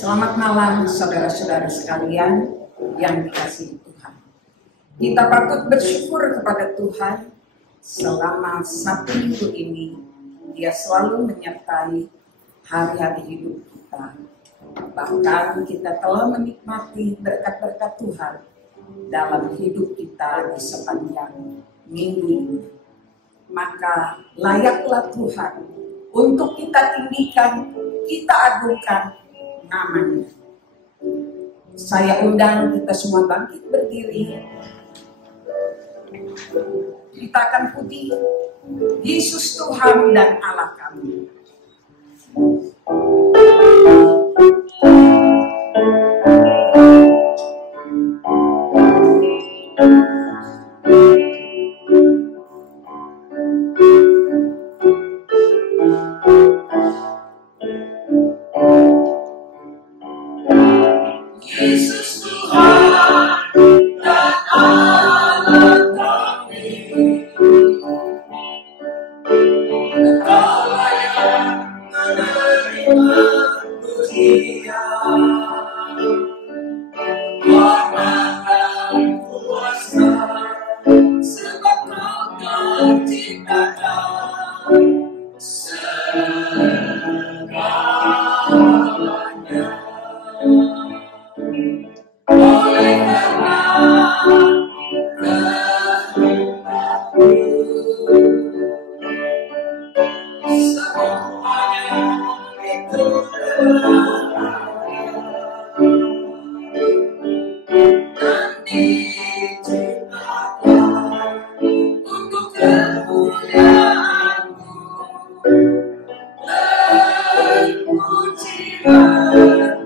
Selamat malam saudara-saudara sekalian yang dikasihi Tuhan. Kita patut bersyukur kepada Tuhan selama 1 minggu ini. Dia selalu menyertai hari-hari hidup kita. Bahkan kita telah menikmati berkat-berkat Tuhan dalam hidup kita di sepanjang minggu ini. Maka layaklah Tuhan untuk kita tinggikan, kita agungkan namanya. Saya undang kita semua bangkit berdiri. Kita akan puji Yesus Tuhan dan Allah kami. Yesus Tuhan dan Allah kami, Engkau layak menerima pujian, hormat dan kuasa, sebab Kau menciptakan segalanya. Oleh karena kehendak-Mu, semuanya itu berlaku dan diciptakan untuk kemuliaan-Mu dan pujian.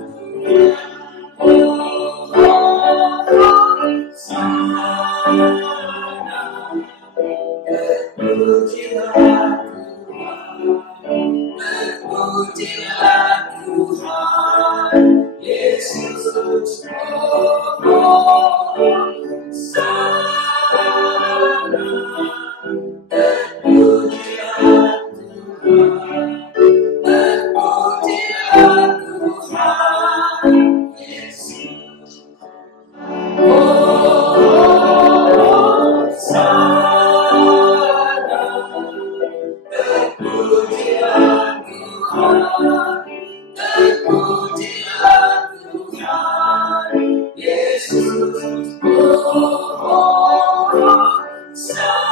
Terpujilah Tuhan, Yesus, sana. Terpujilah Tuhan, terpujilah Tuhan, Yesus, sana. Terpujilah Tuhan, terpujilah Tuhan, Yesus, sana.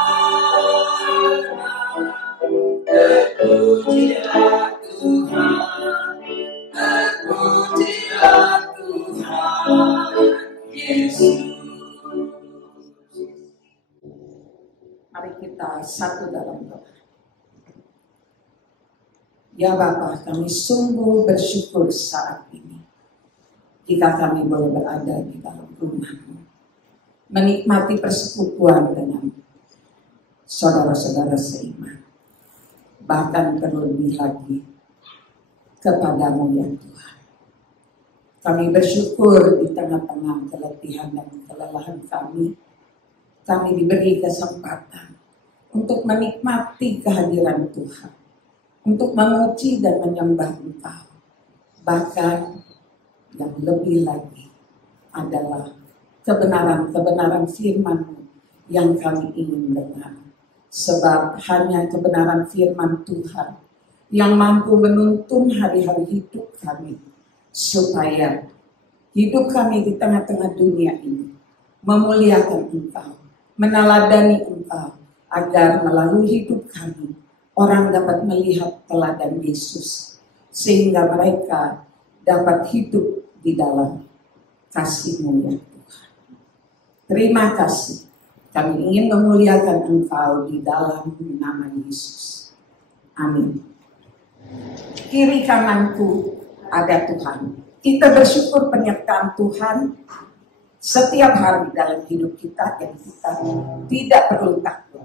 Terpujilah Tuhan, terpujilah Tuhan, Yesus. Mari kita satu dalam doa. Ya Bapa, kami sungguh bersyukur saat ini jika kami boleh berada di dalam rumah-Mu, menikmati persekutuan dengan saudara-saudara seiman, bahkan terlebih lagi kepadamu ya Tuhan. Kami bersyukur di tengah-tengah keletihan dan kelelahan kami diberi kesempatan untuk menikmati kehadiran Tuhan, untuk memuji dan menyembah Engkau. Bahkan yang lebih lagi adalah kebenaran-kebenaran firman-Mu yang kami ingin dengar. Sebab hanya kebenaran firman Tuhan yang mampu menuntun hari-hari hidup kami, supaya hidup kami di tengah-tengah dunia ini memuliakan Engkau, meneladani Engkau, agar melalui hidup kami orang dapat melihat teladan Yesus, sehingga mereka dapat hidup di dalam kasih-Mu ya Tuhan. Terima kasih. Kami ingin memuliakan Engkau di dalam nama Yesus. Amin. Kiri kananku ada Tuhan. Kita bersyukur penyertaan Tuhan setiap hari dalam hidup kita, dan kita tidak perlu takut.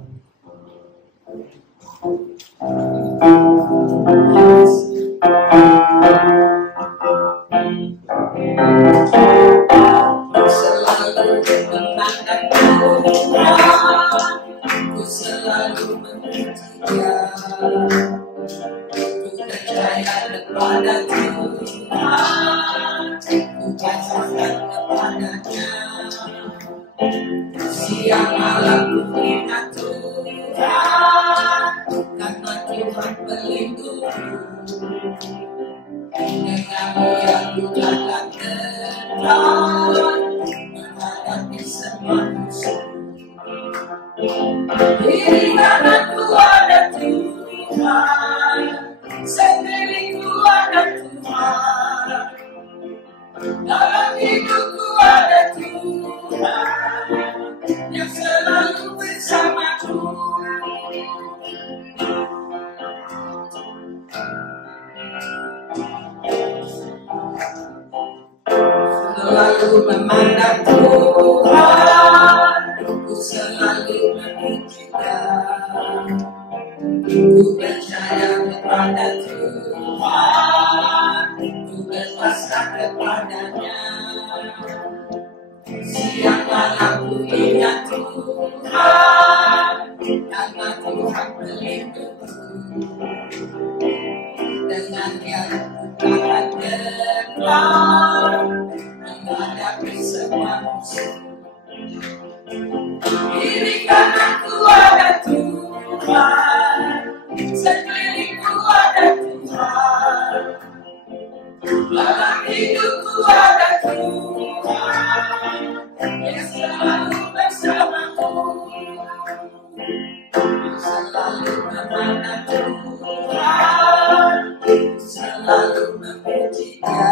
Selalu memandang Tuhan, ku selalu memuji Dia, ku percaya kepada Tuhan. malam ku ingat Tuhan, karena Tuhan pelindungku. Dengan Dia ku akan tenang menghadapi semua musuh. Di kananku ada Tuhan, sekelilingku ada Tuhan, dalam hidupku ada Tuhan yang selalu bersamaku. Selalu memandang Tuhan, ku selalu memuji Dia. Ku percaya kepada Tuhan, ku berpasrah kepadanya. Siang malam ku ingat Tuhan, karena Tuhan melindungiku. Dengan Dia ku akan tenang menghadapi semua musuh. Kiri kananku ada Tuhan, sekelilingku ada Tuhan, dalam hidupku ada Tuhan yang selalu bersamaku. Selalu memandang Tuhan, selalu memuji Dia.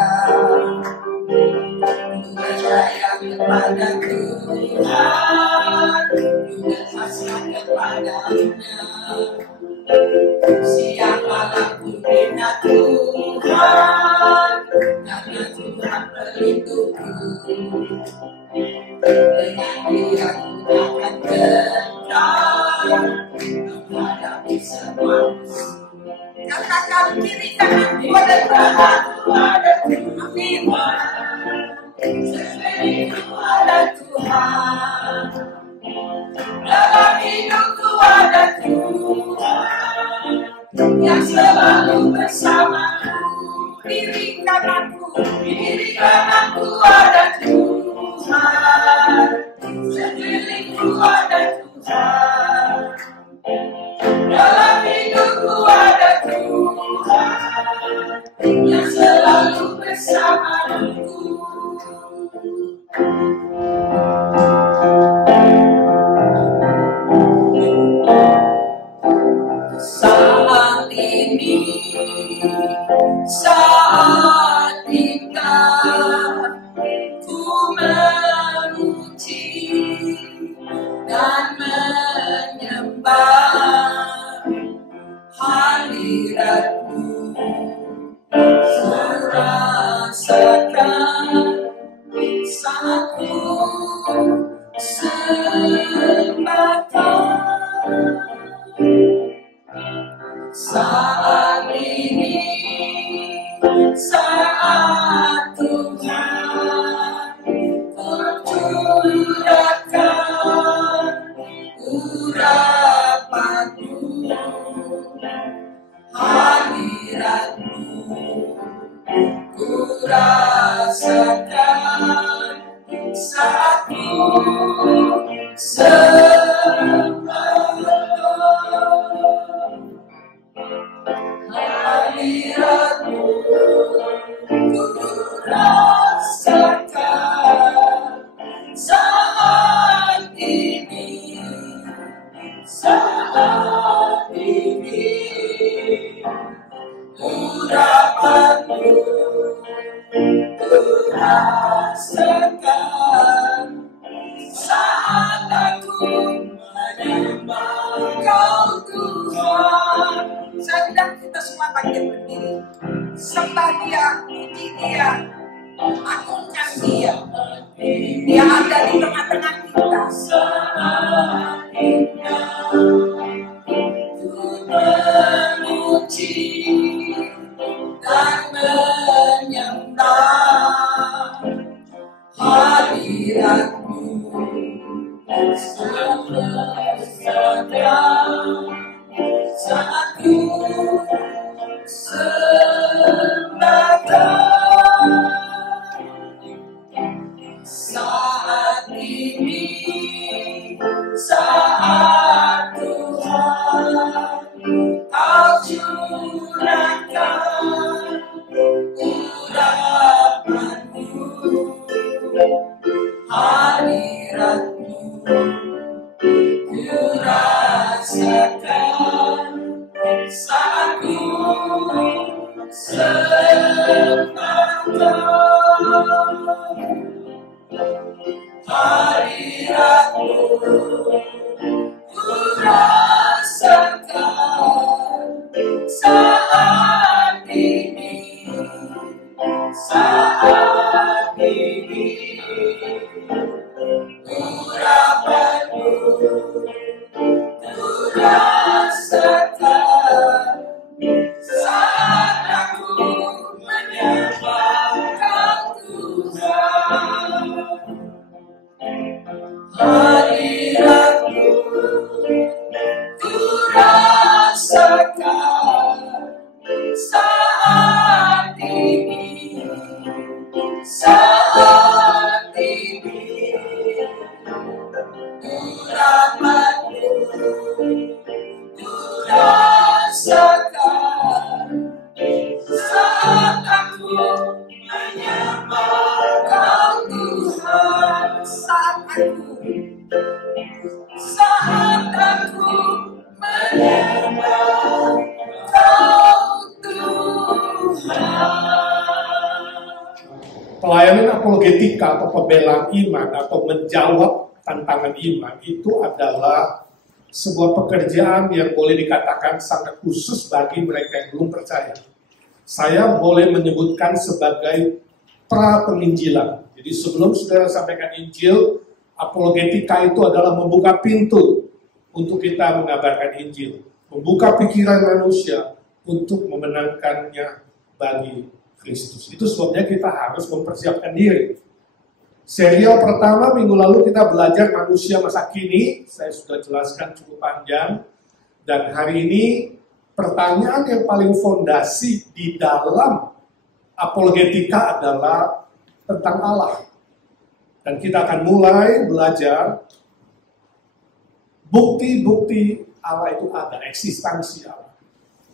Ku percaya kepada Tuhan, ku berpasrah kepadanya. Siang malam ku ingat Tuhan, karena Tuhan pelindungku. Dengan Dia ku akan tenang menghadapi semua musuh. Katakan kiri kananku ada Tuhan, ada Tuhan, sekelilingku ada Tuhan, dalam hidupku ada Tuhan yang selalu bersamaku. Kiri kananku ada Tuhan, sekelilingku ada Tuhan, dalam hidupku ada Tuhan yang selalu bersamaku. Saat ini, saat kita ku memuji dan menyembah hadirat-Mu, ku rasakan saat ku sembahkan. Saat ini, saat Tuhan tercurahkan urapan-Mu, hadirat-Mu, ku rasakan saat ku hadirat-Mu, ku rasakan saat ini, saat ini urapan-Mu ku rasakan saat aku menyembah Kau Tuhan. Sedang kita semua bangkit berdiri, sembah Dia, puji Dia, agungkan Dia. Dia ada di tengah-tengah kita. Saat indah ku memuji dan menyembah hadirat-Mu, saat ku sembahkan. Saat ini, hadiratmu ku rasakan saat ini, saat ini. Urapanmu ku rasakan saat aku menyembah Kau Tuhan. Hadiratmu ku rasakan saat ini, saat ini. Urapanmu ku rasakan saat aku menyembah Kau Tuhan. Saat aku menyembah Kau Tuhan. Pelayanan apologetika atau pembelaan iman atau menjawab tantangan iman itu adalah sebuah pekerjaan yang boleh dikatakan sangat khusus bagi mereka yang belum percaya. Saya boleh menyebutkan sebagai pra-penginjilan. Jadi sebelum saudara sampaikan Injil, apologetika itu adalah membuka pintu untuk kita mengabarkan Injil. Membuka pikiran manusia untuk memenangkannya bagi Kristus. Itu sebabnya kita harus mempersiapkan diri. Serial pertama minggu lalu kita belajar manusia masa kini. Saya sudah jelaskan cukup panjang. Dan hari ini pertanyaan yang paling fondasi di dalam apologetika adalah tentang Allah. Dan kita akan mulai belajar bukti-bukti Allah itu ada, eksistensi Allah.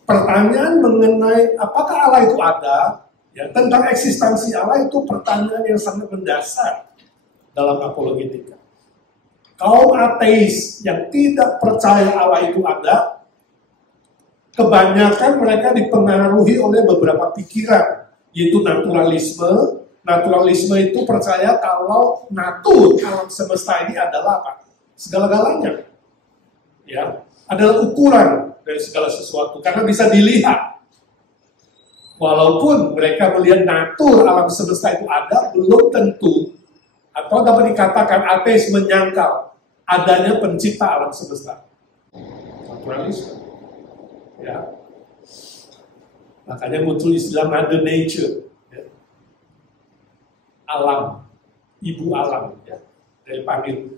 Pertanyaan mengenai apakah Allah itu ada, ya, tentang eksistensi Allah itu pertanyaan yang sangat mendasar dalam apologetika. Kaum ateis yang tidak percaya Allah itu ada, kebanyakan mereka dipengaruhi oleh beberapa pikiran, yaitu naturalisme. Naturalisme itu percaya kalau natur alam semesta ini adalah apa? Segala-galanya. Ya, adalah ukuran dari segala sesuatu karena bisa dilihat. Walaupun mereka melihat natur alam semesta itu ada, belum tentu atau dapat dikatakan ateis menyangkal adanya pencipta alam semesta. Naturalisme. Ya. Makanya muncul istilah Mother Nature. Ya. Alam, ibu alam. Ya.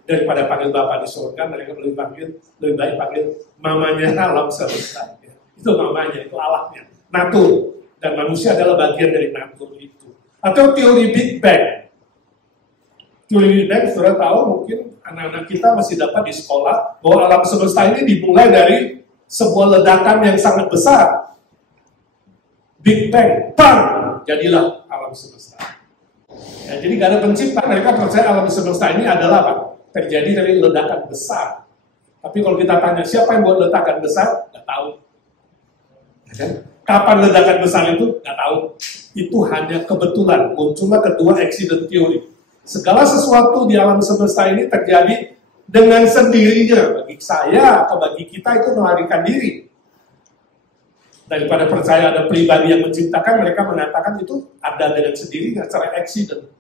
Daripada panggil Bapak di surga, mereka lebih baik panggil mamanya alam semesta. Ya. Itu mamanya, itu Allahnya. Natur. Dan manusia adalah bagian dari natur itu. Atau teori Big Bang. Teori Big Bang, saudara tahu mungkin anak-anak kita masih dapat di sekolah bahwa alam semesta ini dimulai dari sebuah ledakan yang sangat besar. Big Bang, bang, jadilah alam semesta. Ya, jadi gak ada pencipta, mereka percaya alam semesta ini adalah apa? Terjadi dari ledakan besar. Tapi kalau kita tanya siapa yang buat ledakan besar, gak tahu. Ya, kapan ledakan besar itu? Gak tahu. Itu hanya kebetulan, muncullah kedua accident theory. Segala sesuatu di alam semesta ini terjadi dengan sendirinya. Bagi saya atau bagi kita itu melarikan diri. Daripada percaya ada pribadi yang menciptakan, mereka mengatakan itu ada dengan sendirinya, secara accident.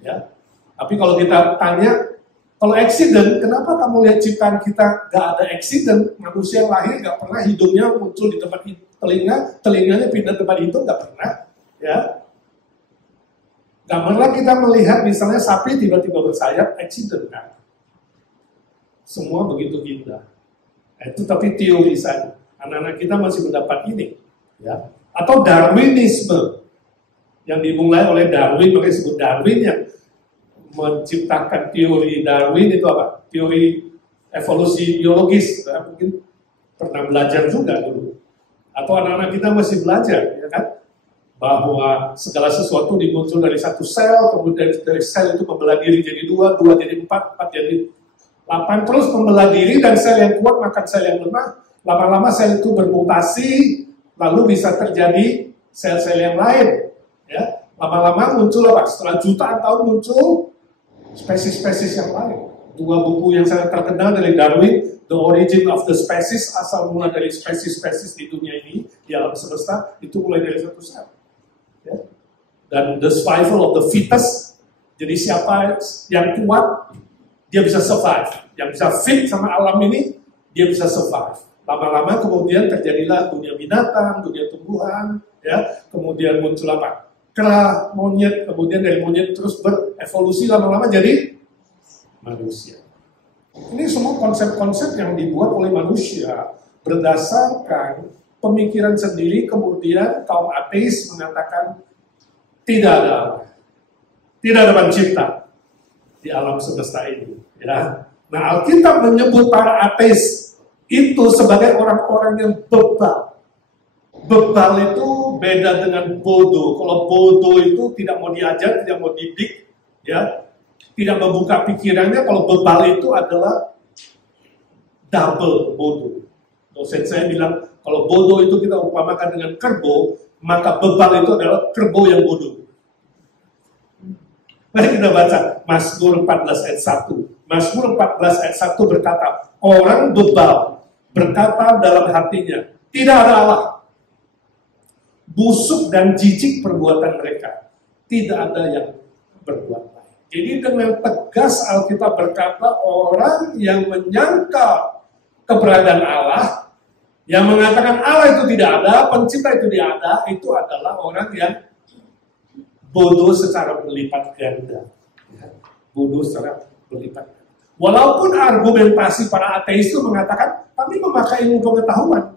Ya. Tapi kalau kita tanya, kalau accident, kenapa kamu lihat ciptaan kita gak ada accident? Manusia yang lahir gak pernah hidungnya muncul di tempat telinganya pindah tempat hidung, gak pernah. Ya. Gak pernah kita melihat misalnya sapi tiba-tiba bersayap, accident kan? Semua begitu indah. Nah, itu tapi teori saja. Anak-anak kita masih mendapat ini, ya. Atau Darwinisme yang dimulai oleh Darwin, makanya disebut Darwin yang menciptakan teori Darwin itu apa? Teori evolusi biologis. Nah, mungkin pernah belajar juga dulu. Atau anak-anak kita masih belajar, ya kan? Bahwa segala sesuatu dimuncul dari satu sel, kemudian dari sel itu membelah diri jadi 2, 2 jadi 4, 4 jadi 8, terus membelah diri dan sel yang kuat makan sel yang lemah. Lama-lama sel itu bermutasi, lalu bisa terjadi sel-sel yang lain. Ya, lama-lama muncul apa? Setelah jutaan tahun muncul spesies-spesies yang lain. Dua buku yang sangat terkenal dari Darwin, The Origin of the Species, asal mula dari spesies-spesies di dunia ini, di alam semesta, itu mulai dari satu sel. Ya. Dan The Survival of the Fittest, jadi siapa yang kuat, dia bisa survive. Yang bisa fit sama alam ini, dia bisa survive. Lama-lama kemudian terjadilah dunia binatang, dunia tumbuhan, ya. Kemudian muncul apa? Kera, monyet, kemudian dari monyet terus berevolusi lama-lama jadi manusia. Ini semua konsep-konsep yang dibuat oleh manusia berdasarkan pemikiran sendiri, kemudian kaum ateis mengatakan tidak ada pencipta di alam semesta ini. Ya. Nah, Alkitab menyebut para ateis itu sebagai orang-orang yang bebal. Bebal itu beda dengan bodoh. Kalau bodoh itu tidak mau diajar, tidak mau didik, ya, tidak membuka pikirannya. Kalau bebal itu adalah double bodoh. Dosen saya bilang, kalau bodoh itu kita umpamakan dengan kerbau, maka bebal itu adalah kerbau yang bodoh. Mari kita baca Mazmur 14 ayat 1. Mazmur 14 ayat 1 berkata, orang bebal berkata dalam hatinya, tidak ada Allah. Busuk dan jijik perbuatan mereka, tidak ada yang berbuat baik. Jadi dengan tegas Alkitab berkata, orang yang menyangkal keberadaan Allah, yang mengatakan Allah itu tidak ada, pencipta itu tidak ada, itu adalah orang yang bodoh secara berlipat ganda. Bodoh secara berlipat ganda. Walaupun argumentasi para ateis itu mengatakan, kami memakai ilmu pengetahuan.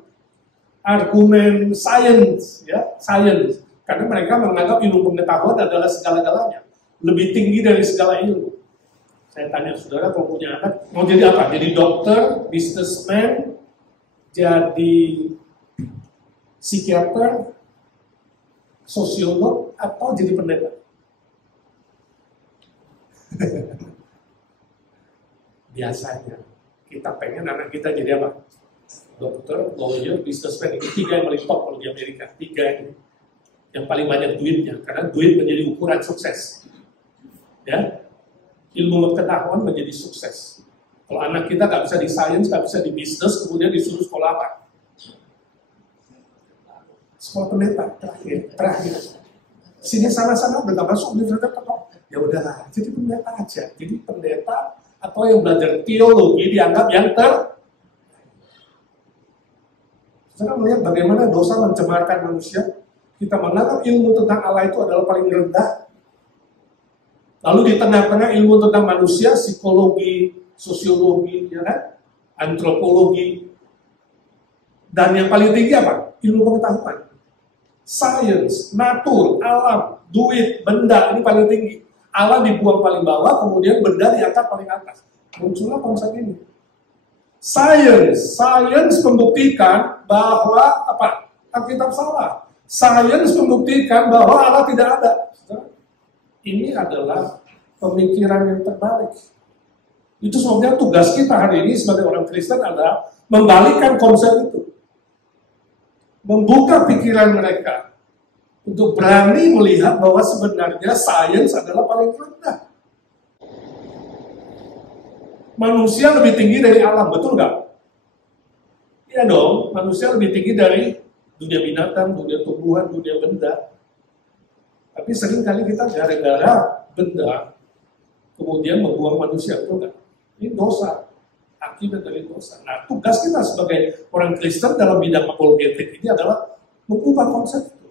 Argumen sains, ya, sains. Karena mereka menganggap ilmu pengetahuan adalah segala-galanya. Lebih tinggi dari segala ilmu. Saya tanya saudara, kalau punya anak, mau jadi apa? Jadi dokter, businessman, jadi psikiater, sosiolog, atau jadi pendeta? Biasanya kita pengen anak kita jadi apa? Dokter, lawyer, businessman. Ini 3 yang paling top kalau di Amerika. 3 ini yang paling banyak duitnya, karena duit menjadi ukuran sukses. Ya, ilmu pengetahuan menjadi sukses. Kalau anak kita nggak bisa di sains, nggak bisa di bisnis, kemudian disuruh sekolah apa? Sekolah pendeta terakhir. Sini sana-sana udah nggak masuk universitas atau ya udahlah, jadi pendeta aja. Jadi pendeta atau yang belajar teologi dianggap yang Saya melihat bagaimana dosa mencemarkan manusia. Kita menganggap ilmu tentang Allah itu adalah paling rendah. Lalu di tengah-tengah ilmu tentang manusia, psikologi, sosiologi, ya kan? Antropologi. Dan yang paling tinggi apa? Ilmu pengetahuan. Sains, natur, alam, duit, benda, ini paling tinggi. Allah dibuang paling bawah, kemudian benda diangkat paling atas. Muncullah konsep ini. Sains membuktikan bahwa apa? Alkitab salah. Sains membuktikan bahwa Allah tidak ada. Ini adalah pemikiran yang terbalik. Itu sebabnya tugas kita hari ini sebagai orang Kristen adalah membalikkan konsep itu. Membuka pikiran mereka untuk berani melihat bahwa sebenarnya sains adalah paling rendah. Manusia lebih tinggi dari alam, betul nggak? Iya dong, manusia lebih tinggi dari dunia binatang, dunia tumbuhan, dunia benda. Tapi seringkali kita gara-gara benda, kemudian membuang manusia, betul nggak? Ini dosa, akibat dari dosa. Nah, tugas kita sebagai orang Kristen dalam bidang apologetik ini adalah mengubah konsep itu.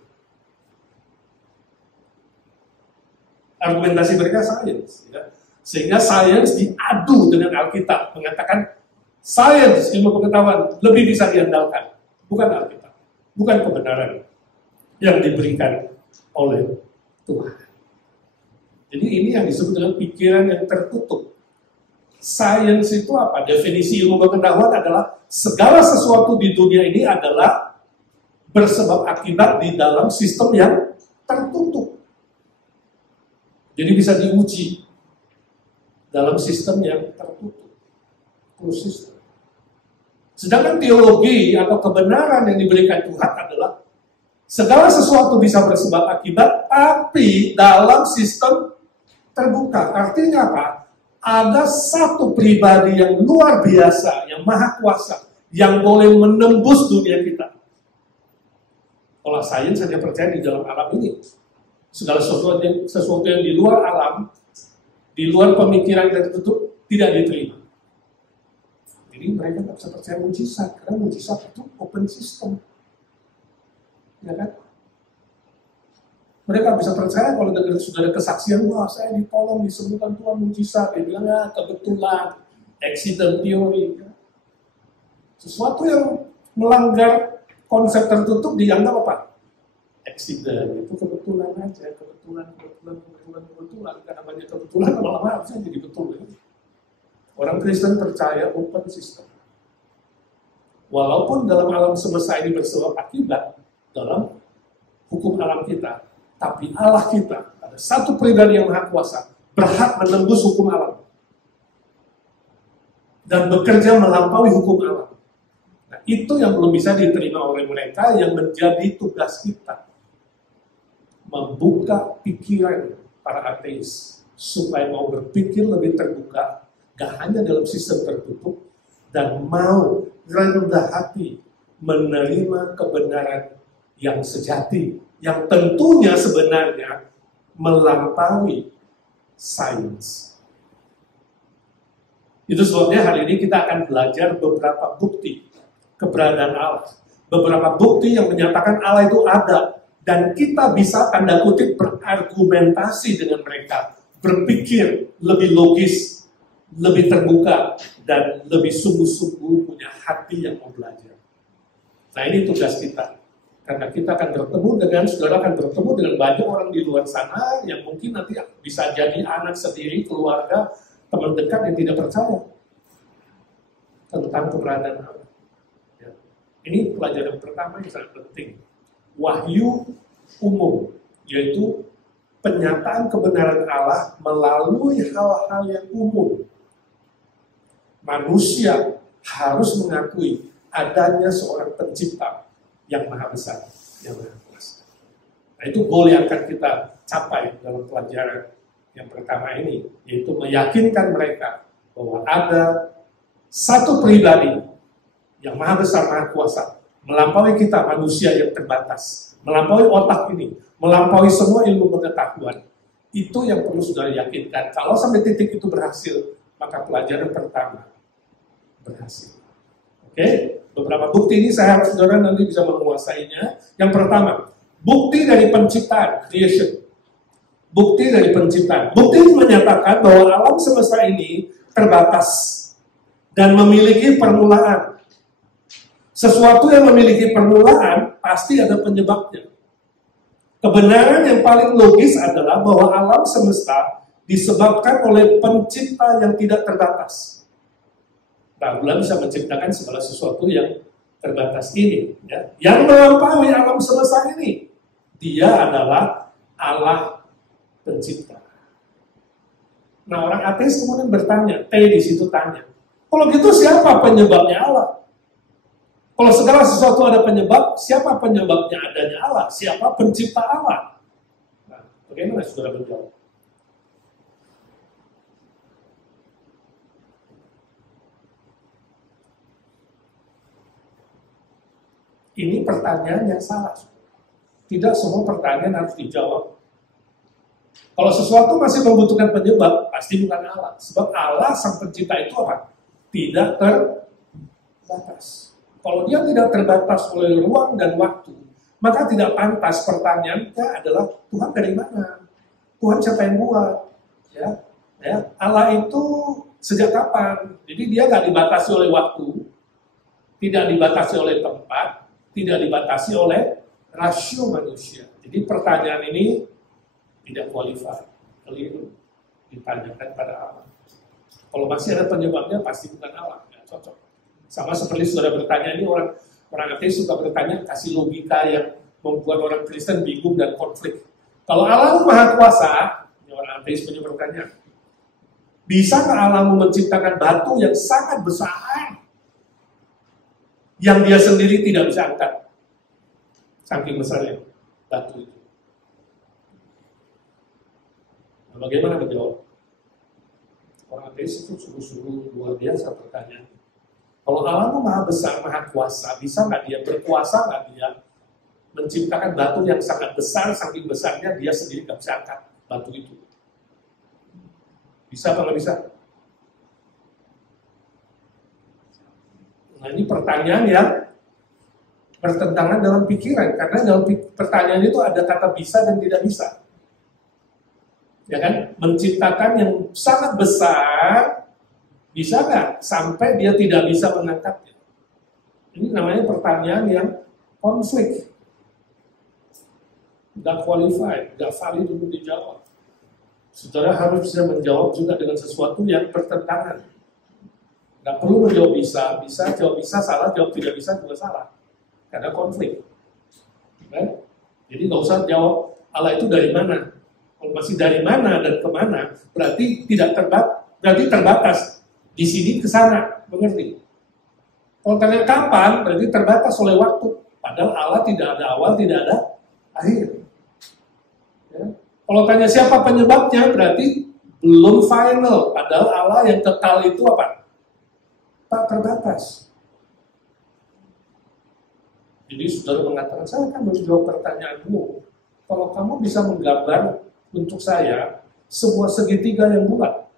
Argumentasi mereka sains, ya. Sehingga sains diadu dengan Alkitab, mengatakan sains, ilmu pengetahuan lebih bisa diandalkan, bukan Alkitab, bukan kebenaran yang diberikan oleh Tuhan. Jadi ini yang disebut dengan pikiran yang tertutup. Sains itu apa? Definisi ilmu pengetahuan adalah segala sesuatu di dunia ini adalah bersebab akibat di dalam sistem yang tertutup. Jadi bisa diuji dalam sistem yang tertutup, closed system. Sedangkan teologi atau kebenaran yang diberikan Tuhan adalah Segala sesuatu bisa bersebab akibat, tapi dalam sistem terbuka. Artinya apa? Ada satu pribadi yang luar biasa, yang maha kuasa, yang boleh menembus dunia kita. Kalau sains hanya percaya di dalam alam ini. Segala sesuatu yang di luar alam, di luar pemikiran yang tertutup, tidak diterima. Jadi mereka tidak bisa percaya mujizat, karena mujizat itu open system. Ya kan? Mereka bisa percaya kalau sudah ada kesaksian, wah saya ditolong, disembuhkan Tuhan mujizat. Dia bilang, ya kebetulan, accident theory. Sesuatu yang melanggar konsep tertutup dianggap apa? Accident, itu kebetulan aja, kebetulan. Karena banyak kebetulan, lama-lama harusnya jadi betul. Ya? Orang Kristen percaya open system. Walaupun dalam alam semesta ini bersebab akibat, dalam hukum alam kita, tapi Allah kita, ada satu pribadi yang maha kuasa, berhak menembus hukum alam. Dan bekerja melampaui hukum alam. Nah, itu yang belum bisa diterima oleh mereka, yang menjadi tugas kita. Membuka pikiran para ateis, supaya mau berpikir lebih terbuka, gak hanya dalam sistem tertutup, dan mau rendah hati menerima kebenaran yang sejati, yang tentunya sebenarnya melampaui sains. Itu sebabnya hari ini kita akan belajar beberapa bukti keberadaan Allah. Beberapa bukti yang menyatakan Allah itu ada. Dan kita bisa tanda kutip berargumentasi dengan mereka. Berpikir lebih logis, lebih terbuka, dan lebih sungguh-sungguh punya hati yang mau belajar. Nah ini tugas kita. Karena kita akan bertemu dengan, saudara akan bertemu dengan banyak orang di luar sana yang mungkin nanti bisa jadi anak sendiri, keluarga, teman dekat yang tidak percaya tentang keberadaan Allah. Ya. Ini pelajaran pertama yang sangat penting. Wahyu umum, yaitu penyataan kebenaran Allah melalui hal-hal yang umum. Manusia harus mengakui adanya seorang pencipta yang maha besar, yang maha kuasa. Nah, itu goal yang akan kita capai dalam pelajaran yang pertama ini, yaitu meyakinkan mereka bahwa ada satu pribadi yang maha besar, maha kuasa, melampaui kita manusia yang terbatas, melampaui otak ini, melampaui semua ilmu pengetahuan. Itu yang perlu saudara yakinkan. Kalau sampai titik itu berhasil, maka pelajaran pertama berhasil. Oke? Beberapa bukti ini saya harap saudara nanti bisa menguasainya. Yang pertama, bukti dari penciptaan, creation. Bukti dari penciptaan. Bukti ini menyatakan bahwa alam semesta ini terbatas dan memiliki permulaan. Sesuatu yang memiliki permulaan pasti ada penyebabnya. Kebenaran yang paling logis adalah bahwa alam semesta disebabkan oleh pencipta yang tidak terbatas. Nah, Allah bisa menciptakan segala sesuatu yang terbatas ini. Ya. Yang melampaui alam semesta ini, dia adalah Allah pencipta. Nah, orang ateis kemudian bertanya, di situ tanya, kalau gitu siapa penyebabnya Allah? Kalau segala sesuatu ada penyebab, siapa penyebabnya adanya Allah? Siapa pencipta Allah? Nah, bagaimana saudara menjawab? Ini pertanyaan yang salah. Tidak semua pertanyaan harus dijawab. Kalau sesuatu masih membutuhkan penyebab, pasti bukan Allah. Sebab Allah sang pencipta itu apa? Tidak terbatas. Kalau dia tidak terbatas oleh ruang dan waktu, maka tidak pantas pertanyaannya adalah Tuhan dari mana? Tuhan siapa yang buat? Ya, Allah itu sejak kapan? Jadi dia nggak dibatasi oleh waktu, tidak dibatasi oleh tempat, tidak dibatasi oleh rasio manusia. Jadi pertanyaan ini tidak qualified, keliru ditanyakan pada Allah. Kalau masih ada penyebabnya pasti bukan Allah, nggak cocok. Sama seperti saudara bertanya, ini orang ateis suka bertanya, kasih logika yang membuat orang Kristen bingung dan konflik. Kalau Allah maha kuasa, ini orang ateis punya bertanya, bisakah Allah menciptakan batu yang sangat besar, yang dia sendiri tidak bisa angkat? Saking besarnya batu itu. Nah, bagaimana menjawab? Orang ateis itu sungguh-sungguh luar biasa pertanyaan. Kalau Allah itu maha besar, maha kuasa, bisa nggak dia, berkuasa nggak dia menciptakan batu yang sangat besar, saking besarnya dia sendiri nggak bisa angkat batu itu? Bisa apa nggak bisa? Nah ini pertanyaan yang bertentangan dalam pikiran, karena dalam pertanyaan itu ada kata bisa dan tidak bisa. Ya kan? Menciptakan yang sangat besar, bisa nggak sampai dia tidak bisa mengangkatnya? Ini namanya pertanyaan yang konflik. Nggak qualified, nggak valid untuk dijawab. Saudara harus bisa menjawab juga dengan sesuatu yang bertentangan. Nggak perlu menjawab bisa, jawab bisa, salah, jawab tidak bisa juga salah. Karena konflik. Right? Jadi nggak usah jawab Allah itu dari mana. Kalau masih dari mana dan kemana, berarti berarti terbatas. Di sini ke sana, mengerti? Kalau tanya kapan, berarti terbatas oleh waktu. Padahal Allah tidak ada awal, tidak ada akhir. Ya. Kalau tanya siapa penyebabnya, berarti belum final. Padahal Allah yang kekal itu apa? Tak terbatas. Jadi saudara mengatakan, saya akan menjawab pertanyaanmu. Kalau kamu bisa menggambar untuk saya sebuah segitiga yang bulat,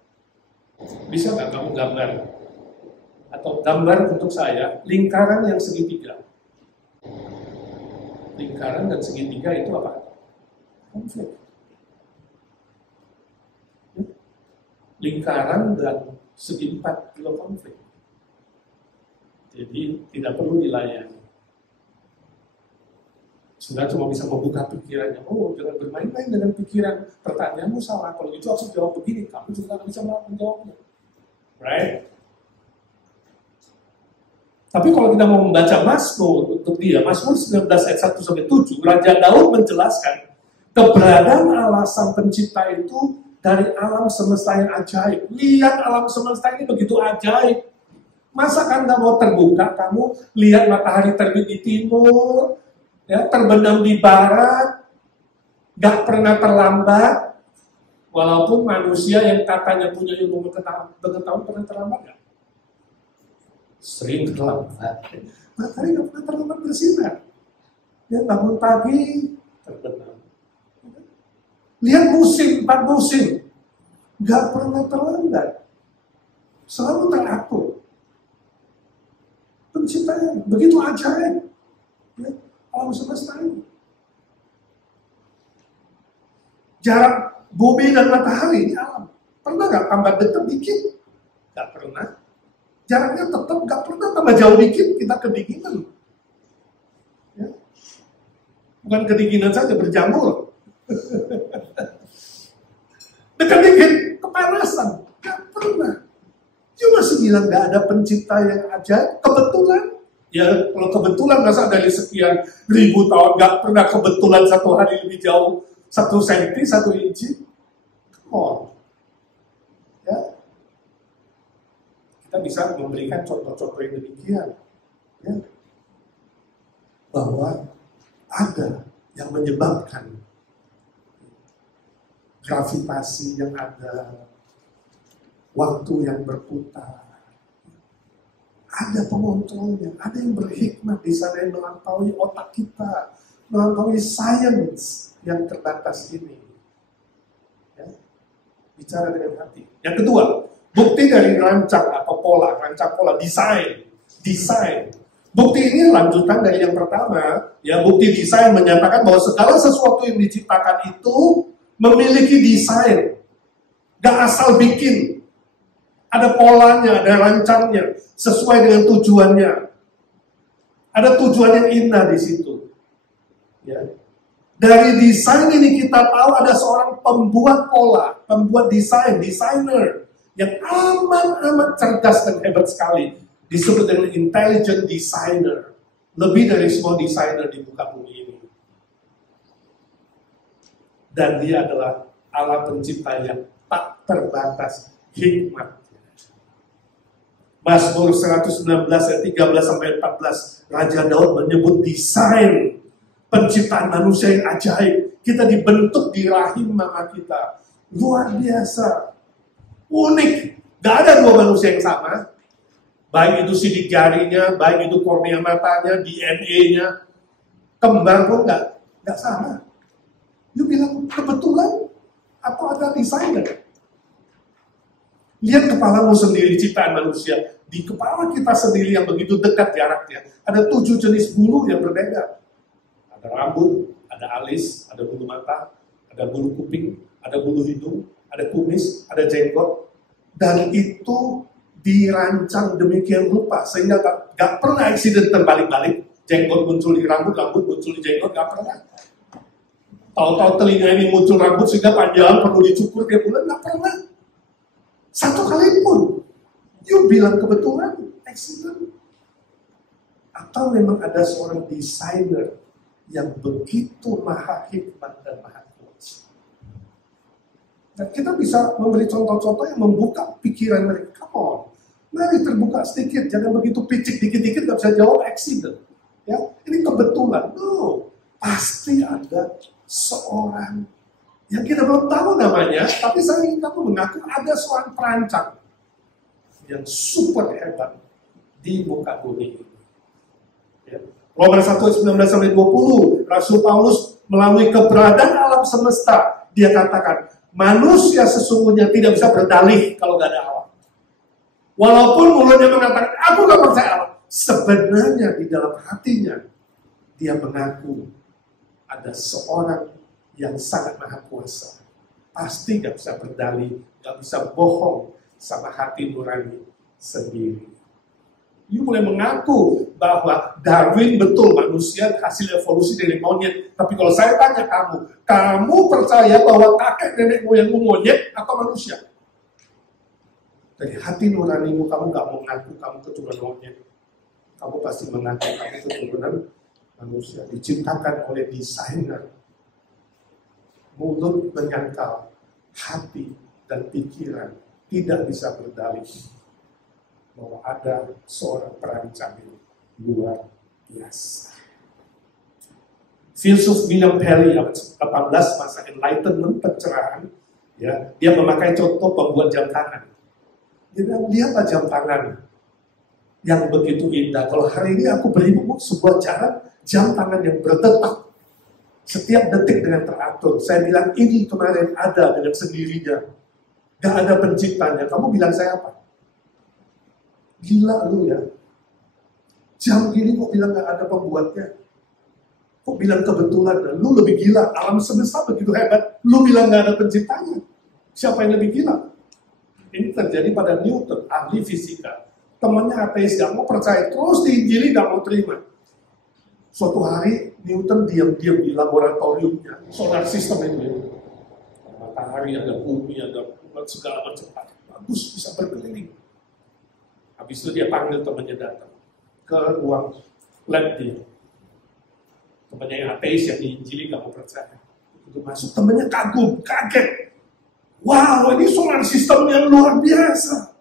bisa nggak kamu gambar? Atau gambar untuk saya lingkaran yang segitiga. Lingkaran dan segitiga itu apa? Konflik. Lingkaran dan segi empat juga konflik. Jadi tidak perlu dilayani. Sudah cuma bisa membuka pikirannya. Oh, jangan bermain-main dengan pikiran. Pertanyaanmu salah. Kalau itu aku jawab begini, kamu juga tidak bisa menjawabnya. Right? Tapi kalau kita mau membaca Mazmur untuk dia, Mazmur 19 ayat 1-7, Raja Daud menjelaskan keberadaan Allah sang pencipta itu dari alam semesta yang ajaib. Lihat alam semesta ini begitu ajaib. Masa kan nggak mau terbuka kamu lihat matahari terbit di timur, ya, terbenam di barat, gak pernah terlambat, walaupun manusia yang katanya punya ilmu pengetahuan pernah terlambat gak? Sering terlambat. Matahari gak pernah terlambat bersinar. Ya, bangun pagi, terbenam. Lihat musim, 4 musim, gak pernah terlambat. Selalu teratur. Penciptanya begitu ajaib. Ya. Alam semesta ini. Jarak bumi dan matahari ini alam. Pernah nggak tambah dekat dikit? Nggak pernah. Jaraknya tetap nggak pernah tambah jauh dikit, kita kedinginan. Ya. Bukan kedinginan saja, berjamur. Dekat dikit, kepanasan. Nggak pernah. Cuma masih bilang nggak ada pencipta yang ajaib, kebetulan. Ya, kalau kebetulan masa dari sekian ribu tahun nggak pernah kebetulan satu hari lebih jauh 1 senti, 1 inci. Come on. Ya. Kita bisa memberikan contoh-contoh yang demikian. Ya. Bahwa ada yang menyebabkan gravitasi yang ada, waktu yang berputar. Ada pengontrolnya, ada yang berhikmat di sana yang melampaui otak kita, melampaui sains yang terbatas ini. Ya. Bicara dengan hati. Yang kedua, bukti dari rancang atau pola, desain. Bukti ini lanjutan dari yang pertama, ya, bukti desain menyatakan bahwa segala sesuatu yang diciptakan itu memiliki desain. Gak asal bikin. Ada polanya, ada rancangnya, sesuai dengan tujuannya. Ada tujuan yang indah di situ. Ya. Dari desain ini kita tahu ada seorang pembuat pola, pembuat desainer, yang amat cerdas dan hebat sekali. Disebut dengan intelligent designer. Lebih dari semua desainer di muka bumi ini. Dan dia adalah Allah pencipta yang tak terbatas hikmat. Mazmur 119 ayat 13-14, Raja Daud menyebut desain penciptaan manusia yang ajaib. Kita dibentuk di rahim mama kita. Luar biasa. Unik. Gak ada dua manusia yang sama. Baik itu sidik jarinya, baik itu kornea matanya, DNA-nya. Kembar pun gak sama. You bilang kebetulan atau ada desainer? Lihat kepalamu sendiri, ciptaan manusia. Di kepala kita sendiri yang begitu dekat jaraknya. Ada 7 jenis bulu yang berbeda. Ada rambut, ada alis, ada bulu mata, ada bulu kuping, ada bulu hidung, ada kumis, ada jenggot. Dan itu dirancang demikian rupa. Sehingga gak pernah accident terbalik-balik. Jenggot muncul di rambut, rambut muncul di jenggot, gak pernah. Tahu-tahu telinga ini muncul rambut sehingga panjang, perlu dicukur tiap bulan, gak pernah. Satu kali pun. You bilang kebetulan, accident. Atau memang ada seorang desainer yang begitu maha hikmat dan maha kuasa. Dan kita bisa memberi contoh-contoh yang membuka pikiran mereka. Come on, mari terbuka sedikit, jangan begitu picik dikit-dikit gak bisa jawab accident. Ya, ini kebetulan. No, pasti ada seorang yang kita belum tahu namanya, tapi saya ingin kamu mengaku ada seorang perancang yang super hebat di muka bumi ini. Ya. Roma 1:19-20, Rasul Paulus melalui keberadaan alam semesta, dia katakan, manusia sesungguhnya tidak bisa berdalih kalau gak ada Allah. Walaupun mulutnya mengatakan, aku gak percaya Allah. Sebenarnya di dalam hatinya, dia mengaku ada seorang yang sangat maha kuasa. Pasti gak bisa berdalih, gak bisa bohong sama hati nurani sendiri. You mulai mengaku bahwa Darwin betul manusia hasil evolusi dari monyet. Tapi kalau saya tanya kamu percaya bahwa kakek nenek moyangmu monyet atau manusia? Dari hati nuranimu kamu gak mau mengaku kamu keturunan monyet. Kamu pasti mengaku kamu keturunan manusia. Diciptakan oleh desainer. Mulut menyangkal, hati dan pikiran tidak bisa berdalih bahwa ada seorang perancang yang luar biasa. Filsuf William Perry abad 18 masa Enlightenment, pencerahan, ya, dia memakai contoh pembuat jam tangan. Dia bilang, lihatlah jam tangan yang begitu indah. Kalau hari ini aku beri sebuah jam tangan yang berdetak setiap detik dengan teratur. Saya bilang ini kemarin ada dengan sendirinya. Gak ada penciptanya. Kamu bilang saya apa? Gila lu ya. Jam ini kok bilang gak ada pembuatnya? Kok bilang kebetulan? Lu lebih gila. Alam semesta begitu hebat. Lu bilang gak ada penciptanya. Siapa yang lebih gila? Ini terjadi pada Newton, ahli fisika. Temannya ateis, gak mau percaya. Terus diinjili gak mau terima. Suatu hari Newton diam-diam di laboratoriumnya. Solar system itu ya. Matahari, ada bumi, ada segala macam. Bagus, bisa berkeliling. Habis itu dia panggil temannya datang ke ruang lab dia. Temannya yang ateis yang diinjili gak mau percaya. Itu masuk, temannya kagum, kaget. Wow, ini solar system yang luar biasa.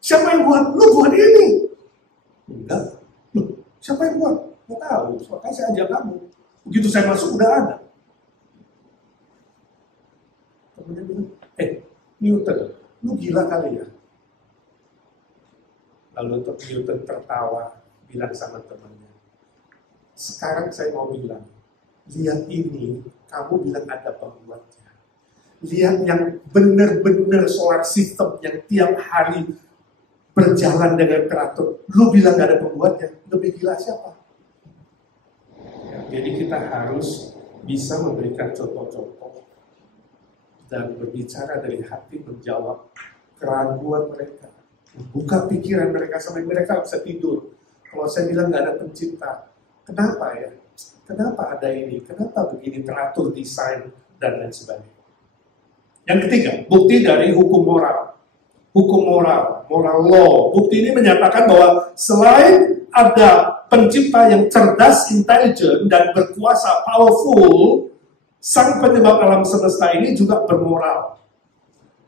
Siapa yang buat? Lu buat ini. Enggak. Loh, siapa yang buat? Nggak tahu, makanya saya ajak kamu. Begitu saya masuk udah ada. Temannya bilang, Newton, lu gila kali ya? Lalu Newton tertawa, bilang sama temannya, sekarang saya mau bilang, lihat ini, kamu bilang ada pembuatnya. Lihat yang benar-benar solar system yang tiap hari berjalan dengan teratur. Lu bilang gak ada pembuatnya, lebih gila siapa? Ya, jadi kita harus bisa memberikan contoh-contoh dan berbicara dari hati, menjawab keraguan mereka, membuka pikiran mereka sampai mereka bisa tidur. Kalau saya bilang gak ada pencipta, kenapa ya? Kenapa ada ini? Kenapa begini teratur desain dan lain sebagainya? Yang ketiga, bukti dari hukum moral. Hukum moral, moral law. Bukti ini menyatakan bahwa selain ada pencipta yang cerdas, intelijen, dan berkuasa, powerful, sang penyebab alam semesta ini juga bermoral.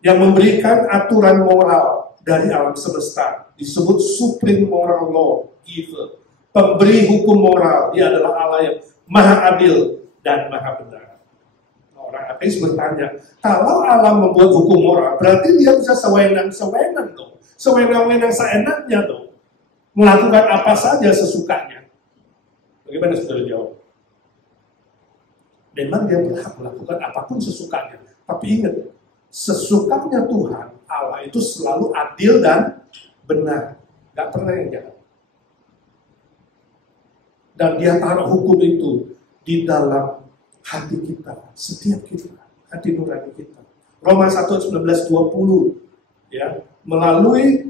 Yang memberikan aturan moral dari alam semesta. Disebut supreme moral law, giver. Pemberi hukum moral, dia adalah Allah yang maha adil, dan maha benar. Orang ateis bertanya, kalau Allah membuat hukum moral, berarti dia bisa sewenang-sewenang dong. Sewenang-wenang seenaknya dong. Melakukan apa saja sesukanya. Bagaimana saudara jawab? Memang dia berhak melakukan apapun sesukanya. Tapi ingat, sesukanya Tuhan, Allah itu selalu adil dan benar. Gak pernah yang jahat. Dan dia taruh hukum itu di dalam hati kita, setiap kita, hati nurani kita. Roma 1:19-20 ya, melalui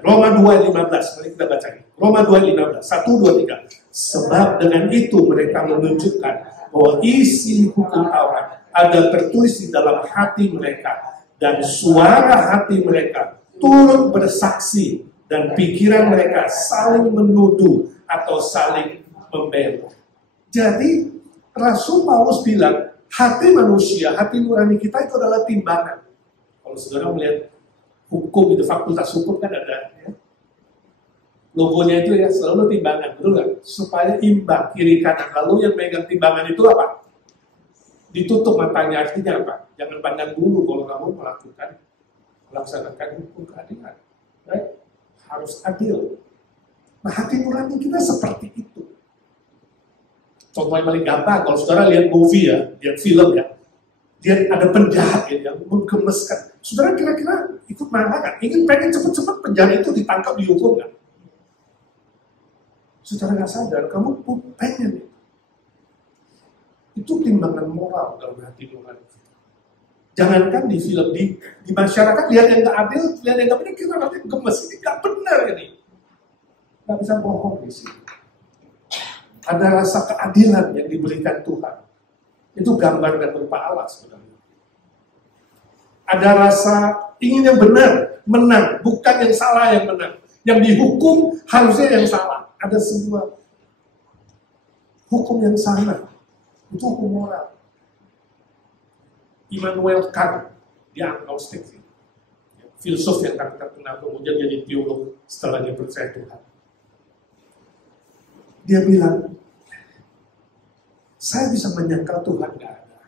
Roma 2:15, mari kita baca ini. Roma 2:15, 1, 2, 3. Sebab dengan itu mereka menunjukkan bahwa isi hukum Taurat ada tertulis di dalam hati mereka, dan suara hati mereka turut bersaksi, dan pikiran mereka saling menuduh atau saling membela. Jadi Rasul Paulus bilang, hati manusia, hati nurani kita itu adalah timbangan. Kalau saudara melihat hukum itu, fakultas hukum kan ada ya, logonya itu ya selalu timbangan, betul nggak? Supaya imbang kiri kanan. Lalu yang megang timbangan itu apa? Ditutup matanya, artinya apa? Jangan pandang dulu kalau kamu melaksanakan hukum keadilan. Right? Harus adil. Nah, hati nurani kita seperti itu. Contoh yang paling gampang, kalau saudara lihat movie ya, lihat film ya, dia ada penjahat ya, yang menggemeskan. Saudara kira-kira ikut marah kan? Pengen cepet-cepet penjahat itu ditangkap, dihukum kan? Saudara nggak sadar, kamu pengen. Itu timbangan moral dalam hati nurani kita. Jangankan di film, di masyarakat lihat yang nggak adil, lihat yang nggak benar, kita nanti gemes, ini nggak benar ini. Nggak bisa bohong di sini. Ada rasa keadilan yang diberikan Tuhan. Itu gambar dan berupa Allah sebenarnya. Ada rasa ingin yang benar, menang, bukan yang salah yang menang. Yang dihukum harusnya yang salah. Ada sebuah hukum yang sama. Itu hukum moral. Immanuel Kant, dia agnostik, filsuf yang terkenal, kemudian jadi teolog setelah dia percaya Tuhan. Dia bilang, saya bisa menyangkal Tuhan gak ada.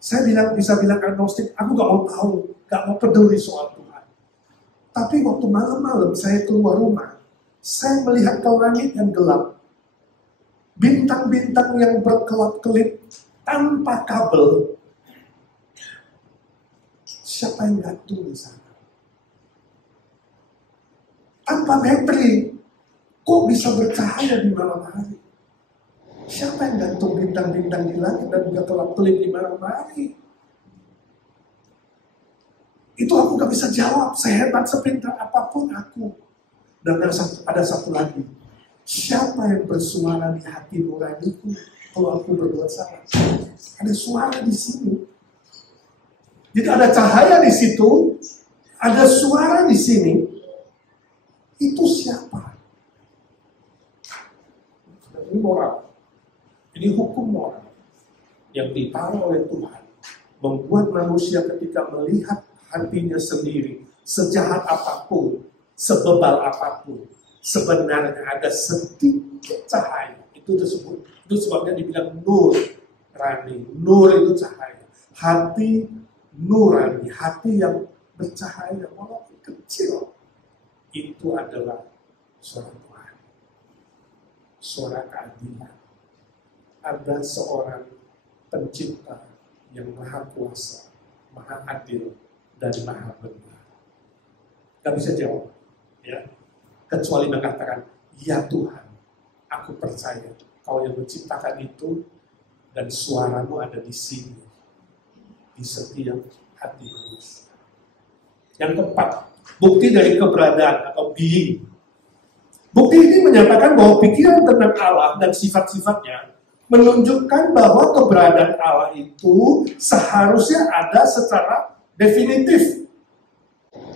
Saya bisa bilang agnostik, aku gak mau tahu, gak mau peduli soal Tuhan. Tapi waktu malam-malam saya keluar rumah, saya melihat ke langit yang gelap, bintang-bintang yang berkelap-kelip tanpa kabel. Siapa yang gantung di sana? Tanpa baterai. Kok bisa bercahaya di malam hari? Siapa yang gantung bintang-bintang di langit dan juga kelap-kelip di malam hari? Itu aku gak bisa jawab. Sehebat, sepintar apapun aku. Dan ada satu lagi. Siapa yang bersuara di hati nuraniku kalau aku berbuat salah? Ada suara di sini. Jadi ada cahaya di situ, ada suara di sini. Itu siapa? Ini moral. Ini hukum moral yang ditaruh oleh Tuhan, membuat manusia ketika melihat hatinya sendiri, sejahat apapun, sebebal apapun, sebenarnya ada sedikit cahaya. Itu disebut, itu sebabnya dibilang nur rani. Nur itu cahaya. Hati nurani, hati yang bercahaya walaupun kecil, itu adalah suara Tuhan, suara keadilan. Ada seorang pencipta yang maha kuasa, maha adil, dan maha benar. Gak bisa jawab, ya, kecuali mengatakan, ya Tuhan, aku percaya Kau yang menciptakan itu, dan suaramu ada di sini, di setiap hati manusia. Yang keempat, bukti dari keberadaan atau being. Bukti ini menyatakan bahwa pikiran tentang Allah dan sifat-sifatnya menunjukkan bahwa keberadaan Allah itu seharusnya ada secara definitif.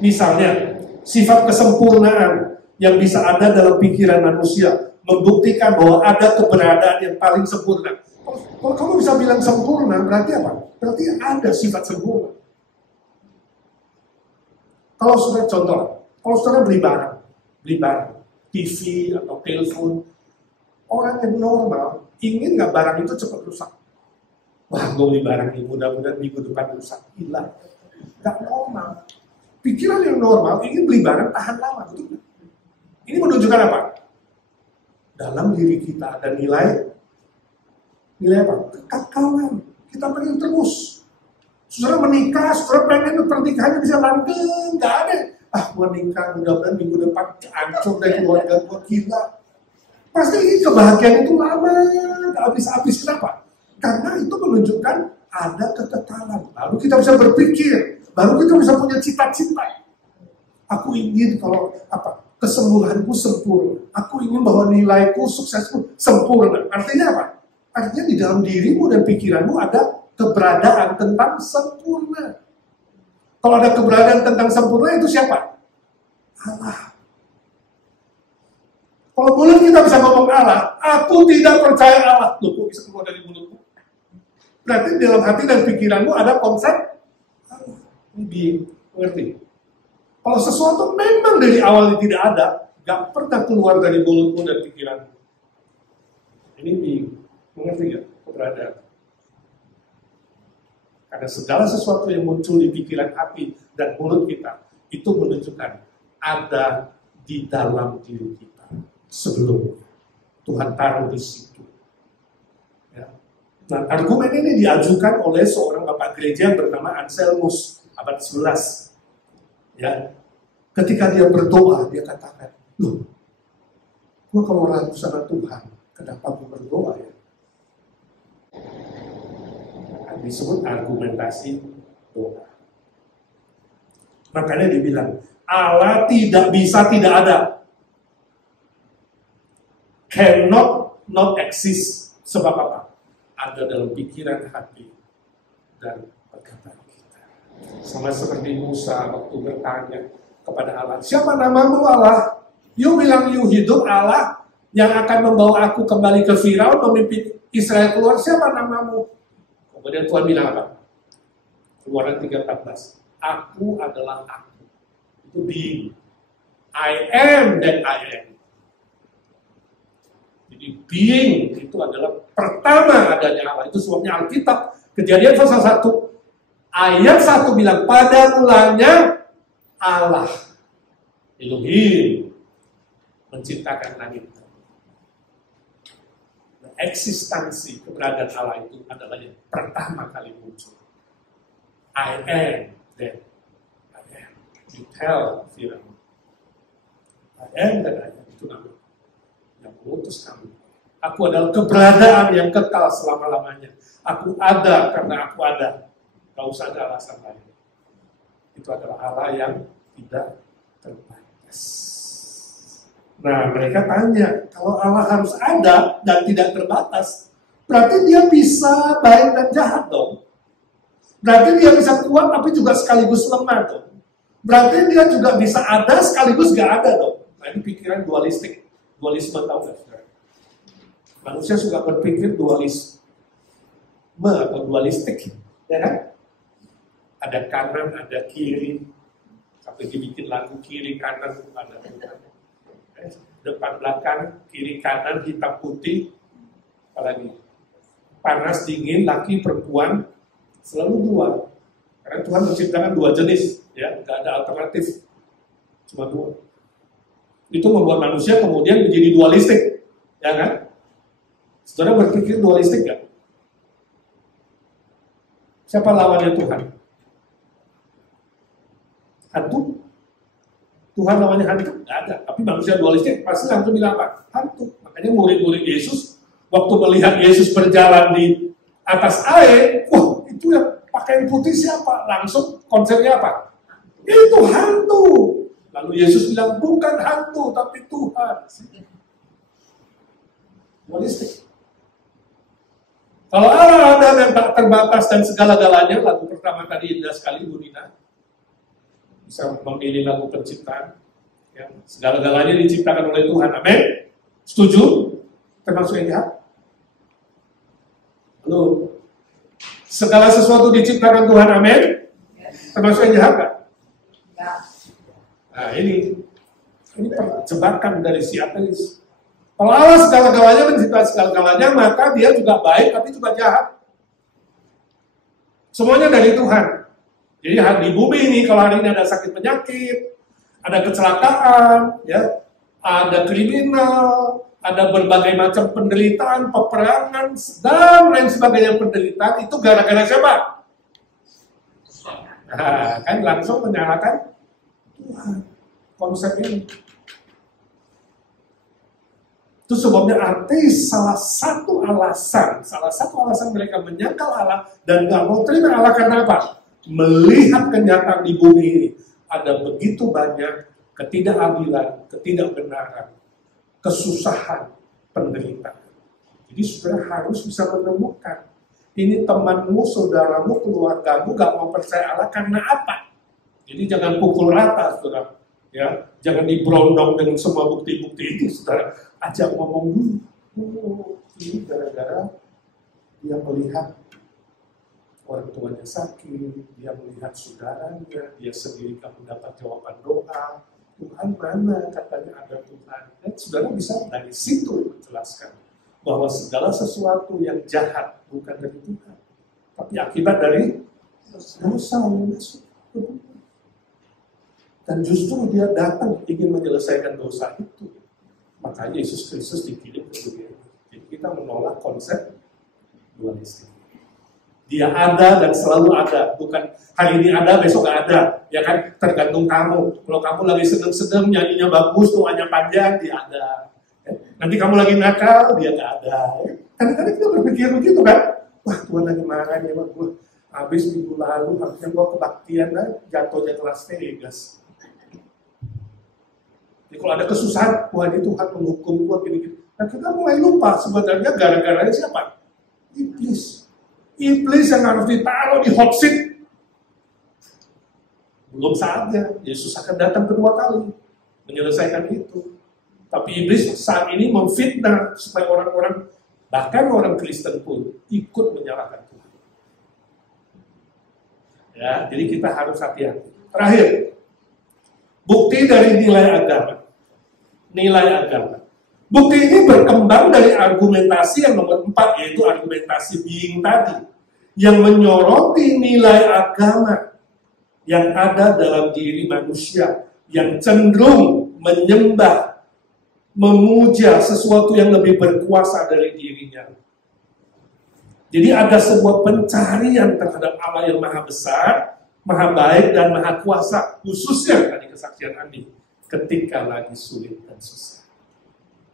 Misalnya, sifat kesempurnaan yang bisa ada dalam pikiran manusia membuktikan bahwa ada keberadaan yang paling sempurna. Kalau kamu bisa bilang sempurna, berarti apa? Berarti ada sifat sempurna. Kalau sudah contoh, kalau sudah beli barang, TV atau telepon, Orang yang normal ingin nggak barang itu cepat rusak. Wah, gue beli barang ini mudah-mudahan minggu depan rusak, hilang. Nggak normal. Pikiran yang normal ingin beli barang tahan lama, betul nggak? Ini menunjukkan apa? Dalam diri kita ada nilai apa? Kekakalan. Kita pengen terus. Saudara menikah, saudara pengen pernikahannya bisa langgeng, nggak ada. Gua nikah, mudah-mudahan minggu depan hancur dari keluarga gua, gila. Pasti ini kebahagiaan itu lama, nggak habis-habis. Kenapa? Karena itu menunjukkan ada kekekalan. Lalu kita bisa berpikir, baru kita bisa punya cita-cita. Aku ingin kalau kesembuhanku sempurna. Aku ingin bahwa nilaiku, suksesku sempurna. Artinya apa? Artinya di dalam dirimu dan pikiranmu ada keberadaan tentang sempurna. Kalau ada keberadaan tentang sempurna, itu siapa? Allah. Kalau mulut kita bisa ngomong Allah, aku tidak percaya Allah. Loh, kok bisa keluar dari mulutmu? Berarti dalam hati dan pikiranmu ada konsep Allah. Ini mengerti? Kalau sesuatu memang dari awal tidak ada, gak pernah keluar dari mulutmu dan pikiranmu. Ini mengerti ya? Keberadaan. Karena segala sesuatu yang muncul di pikiran, hati, dan mulut kita, itu menunjukkan ada di dalam diri kita. Sebelum Tuhan taruh di situ. Ya. Nah, argumen ini diajukan oleh seorang bapak gereja yang bernama Anselmus, abad 11. Ya. Ketika dia berdoa, dia katakan, loh, gue kalau ragu sama Tuhan, kenapa gue berdoa ya? Disebut argumentasi doa. Makanya dibilang, Allah tidak bisa tidak ada. Cannot not exist. Sebab apa? Ada dalam pikiran, hati, dan perkataan kita. Sama seperti Musa waktu bertanya kepada Allah, siapa namamu Allah? You bilang you hidup Allah yang akan membawa aku kembali ke Firaun memimpin Israel keluar, siapa namamu? Kemudian Tuhan bilang apa? Keluaran 3:14. Aku adalah aku. Itu being. I am that I am. Jadi being itu adalah pertama adanya Allah. Itu sebabnya Alkitab, Kejadian pasal 1 ayat 1 bilang pada mulanya Allah Elohim menciptakan langit. Eksistensi keberadaan Allah itu adalah yang pertama kali muncul. I am that I am. You tell Firaun. I am that I am. Itu nama yang mengutus kami. Aku adalah keberadaan yang kekal selama-lamanya. Aku ada karena aku ada. Gak usah ada alasan lain. Itu adalah Allah yang tidak terbatas. Nah, mereka tanya, kalau Allah harus ada dan tidak terbatas, berarti dia bisa baik dan jahat dong. Berarti dia bisa kuat tapi juga sekaligus lemah dong. Berarti dia juga bisa ada sekaligus gak ada dong. Nah, ini pikiran dualistik. Dualisme tahu gak? Manusia suka berpikir dualisme atau dualistik. Ya kan? Ada kanan, ada kiri. Sampai dibikin lagu kiri, kanan, ada depan belakang, kiri kanan, hitam putih, apalagi panas dingin, laki perempuan selalu dua. Karena Tuhan menciptakan dua jenis, ya, nggak ada alternatif, cuma dua. Itu membuat manusia kemudian menjadi dualistik, ya kan? Saudara berpikir dualistik nggak? Siapa lawannya Tuhan? Hantu? Tuhan lawannya hantu? Nggak ada. Tapi manusia dualistik pasti hantu bilang apa? Hantu. Makanya murid-murid Yesus, waktu melihat Yesus berjalan di atas air, wah itu yang pakaian putih siapa? Langsung konsepnya apa? Itu hantu. Lalu Yesus bilang, bukan hantu, tapi Tuhan. Dualistik. Kalau Allah ada dan tak terbatas dan segala-galanya, lagu pertama tadi indah sekali, Bu Nina. Bisa memilih lagu penciptaan. Ya, segala-galanya diciptakan oleh Tuhan. Amin. Setuju? Termasuk yang jahat? Lalu, segala sesuatu diciptakan Tuhan. Amin. Termasuk yang jahat gak? Nah ini jebakan dari si ateis. Kalau Allah segala-galanya menciptakan segala-galanya, maka dia juga baik tapi juga jahat. Semuanya dari Tuhan. Jadi di bumi ini kalau hari ini ada sakit penyakit, ada kecelakaan, ya, ada kriminal, ada berbagai macam penderitaan, peperangan, dan lain sebagainya penderitaan, itu gara-gara siapa? Nah, kan langsung menyalahkan Tuhan. Konsep ini. Itu sebabnya artis salah satu alasan mereka menyangkal Allah dan nggak mau terima Allah karena apa? Melihat kenyataan di bumi ini ada begitu banyak ketidakadilan, ketidakbenaran, kesusahan, penderitaan. Jadi saudara harus bisa menemukan ini temanmu, saudaramu, keluargamu gak mau percaya Allah karena apa? Jadi jangan pukul rata, saudara. Ya, jangan diberondong dengan semua bukti-bukti itu, saudara. Ajak ngomong dulu. Oh, ini gara-gara dia melihat orang tuanya sakit, dia melihat saudaranya, dia sendiri gak mendapat jawaban doa. Tuhan mana? Katanya ada Tuhan. Dan saudara bisa dari situ menjelaskan bahwa segala sesuatu yang jahat bukan dari Tuhan, tapi akibat dari dosa yang masuk ke bumi. Dan justru dia datang ingin menyelesaikan dosa itu. Makanya Yesus Kristus dikirim ke dunia. Jadi kita menolak konsep dualisme. Dia ada dan selalu ada, bukan hari ini ada, besok gak ada, ya kan? Tergantung kamu. Kalau kamu lagi sedang-sedang, nyanyinya bagus, doanya panjang, dia ada. Nanti kamu lagi nakal, dia gak ada. Kadang-kadang kita berpikir begitu kan? Wah, Tuhan lagi marah ya, gue habis minggu lalu, harusnya gue kebaktian, jatuhnya ke Las Vegas. Jadi kalau ada kesusahan, wah ini Tuhan menghukum gue gini-gini. Nah kita mulai lupa sebenarnya gara-garanya siapa? Iblis. Iblis yang harus ditaruh di hot seat. Belum saatnya, Yesus akan datang kedua kali menyelesaikan itu. Tapi iblis saat ini memfitnah supaya orang-orang, bahkan orang Kristen pun ikut menyalahkan Tuhan. Ya, jadi kita harus hati-hati. Terakhir, bukti dari nilai agama. Nilai agama. Bukti ini berkembang dari argumentasi yang nomor 4, yaitu argumentasi being tadi, yang menyoroti nilai agama yang ada dalam diri manusia, yang cenderung menyembah, memuja sesuatu yang lebih berkuasa dari dirinya. Jadi ada sebuah pencarian terhadap Allah yang maha besar, maha baik, dan maha kuasa, khususnya tadi kesaksian Andi, ketika lagi sulit dan susah.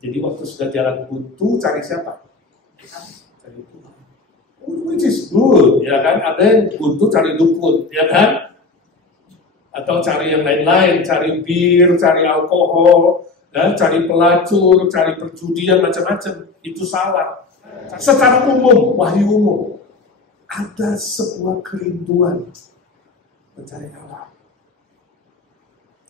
Jadi waktu sudah jalan buntu, cari siapa? Cari Tuhan. Which is good, ya kan? Ada yang buntu cari dukun, ya kan? Atau cari yang lain-lain, cari bir, cari alkohol, dan cari pelacur, cari perjudian, macam-macam. Itu salah. Secara umum, wahyu umum, ada sebuah kerinduan mencari Allah.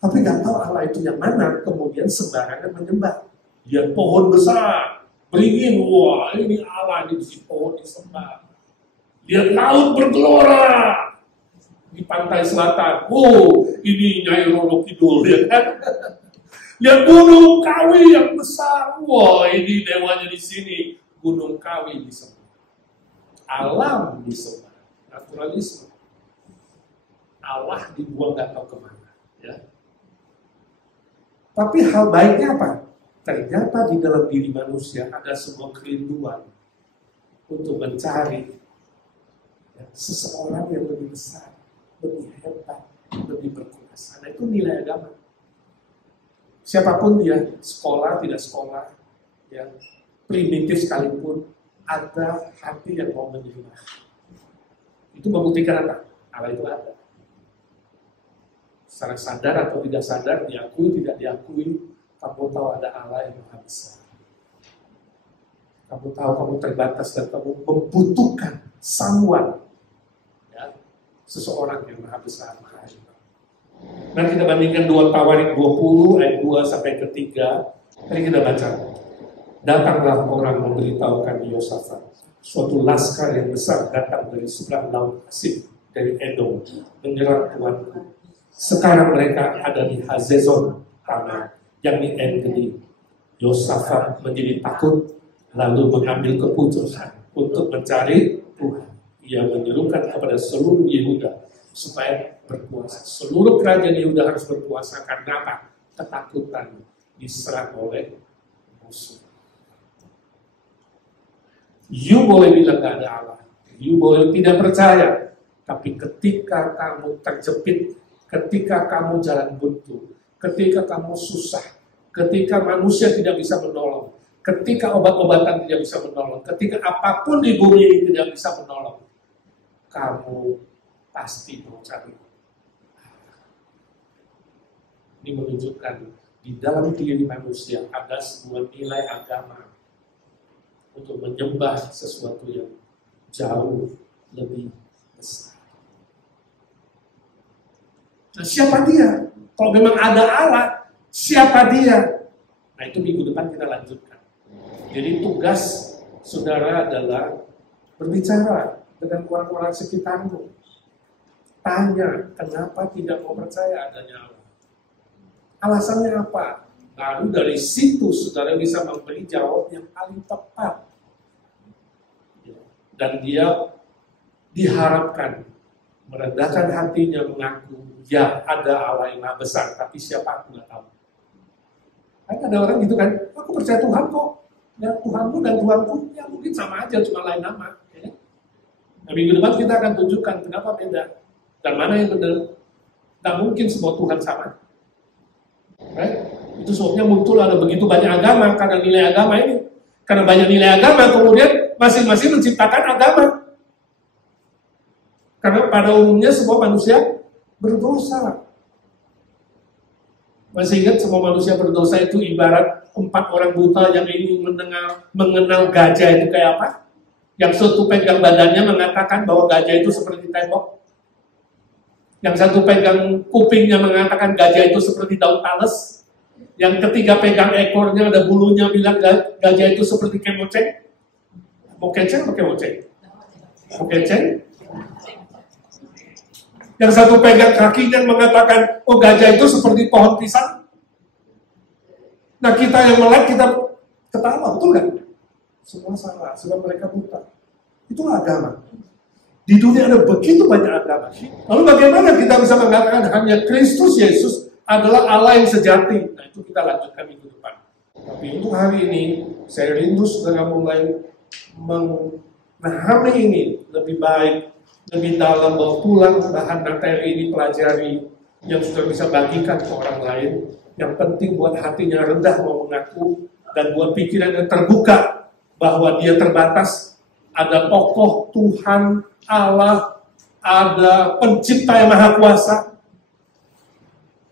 Tapi nggak tahu Allah itu yang mana, kemudian sembarangan menyembah. Lihat pohon besar, beringin, wah ini Allah, ini di pohon disembah. Lihat laut bergelora di pantai selatan, oh ini Nyai Roro Kidul, ya kan? Lihat Gunung Kawi yang besar, wah ini dewanya di sini, Gunung Kawi disembah. Alam disembah, naturalisme. Allah dibuang nggak tahu kemana, ya. Tapi hal baiknya apa? Ternyata di dalam diri manusia ada sebuah kerinduan untuk mencari seseorang yang lebih besar, lebih hebat, lebih berkuasa. Nah itu nilai agama. Siapapun dia, sekolah, tidak sekolah, ya, primitif sekalipun, ada hati yang mau menyembah. Itu membuktikan apa? Allah itu ada. Secara sadar atau tidak sadar, diakui, tidak diakui, kamu tahu ada Allah yang maha besar. Kamu tahu kamu terbatas dan kamu membutuhkan someone, ya, seseorang yang maha besar, maha hebat. Nah kita bandingkan 2 Tawarik 20 ayat 2 sampai ke 3. Tadi kita baca. Datanglah orang memberitahukan Yosafat, suatu laskar yang besar datang dari seberang laut Asib, dari Edom, menyerang Tuanku. Sekarang mereka ada di Hazezon Tamar, yang di En-Gedi. Yosafat menjadi takut, lalu mengambil keputusan untuk mencari Tuhan. Ia menyerukan kepada seluruh Yehuda supaya berpuasa. Seluruh kerajaan Yehuda harus berpuasa karena apa? Ketakutan diserang oleh musuh. You boleh bilang gak ada Allah, you boleh tidak percaya, tapi ketika kamu terjepit, ketika kamu jalan buntu, ketika kamu susah, ketika manusia tidak bisa menolong, ketika obat-obatan tidak bisa menolong, ketika apapun di bumi ini tidak bisa menolong, kamu pasti mau cari. Ini menunjukkan di dalam diri manusia ada sebuah nilai agama untuk menyembah sesuatu yang jauh lebih besar. Nah, siapa dia? Kalau memang ada Allah, siapa dia? Nah, itu minggu depan kita lanjutkan. Jadi tugas saudara adalah berbicara dengan orang-orang sekitarmu. Tanya, kenapa tidak mau percaya adanya Allah? Alasannya apa? Lalu dari situ saudara bisa memberi jawab yang paling tepat. Dan dia diharapkan merendahkan hatinya, mengaku, ya ada Allah yang maha besar, tapi siapa aku nggak tahu. Kan ada orang gitu kan, aku percaya Tuhan kok. Ya Tuhanmu dan Tuhanku, ya mungkin sama aja, cuma lain nama. Ya. Nah, minggu depan kita akan tunjukkan kenapa beda. Dan mana yang benar. Tak mungkin semua Tuhan sama. Right? Itu sebabnya muncul ada begitu banyak agama, karena nilai agama ini. Karena banyak nilai agama, kemudian masing-masing menciptakan agama. Karena pada umumnya semua manusia berdosa. Masih ingat semua manusia berdosa itu ibarat 4 orang buta yang ingin mengenal gajah itu kayak apa? Yang satu pegang badannya mengatakan bahwa gajah itu seperti tembok. Yang satu pegang kupingnya mengatakan gajah itu seperti daun tales. Yang ketiga pegang ekornya ada bulunya bilang gajah itu seperti kemoceng. Mau keceng atau kemoceng? Mau keceng? Yang satu pegang kakinya mengatakan, oh gajah itu seperti pohon pisang. Nah kita yang melek, kita ketawa, betul kan? Semua salah, sebab mereka buta. Itulah agama. Di dunia ada begitu banyak agama. Lalu bagaimana kita bisa mengatakan hanya Kristus Yesus adalah Allah yang sejati? Nah itu kita lanjutkan minggu depan. Tapi untuk hari ini, saya rindu saudara mulai memahami ini lebih baik, lebih dalam, bawa pulang bahan materi ini, pelajari yang sudah bisa bagikan ke orang lain. Yang penting buat hatinya rendah mau mengaku dan buat pikirannya terbuka bahwa dia terbatas. Ada tokoh Tuhan Allah, ada pencipta yang maha kuasa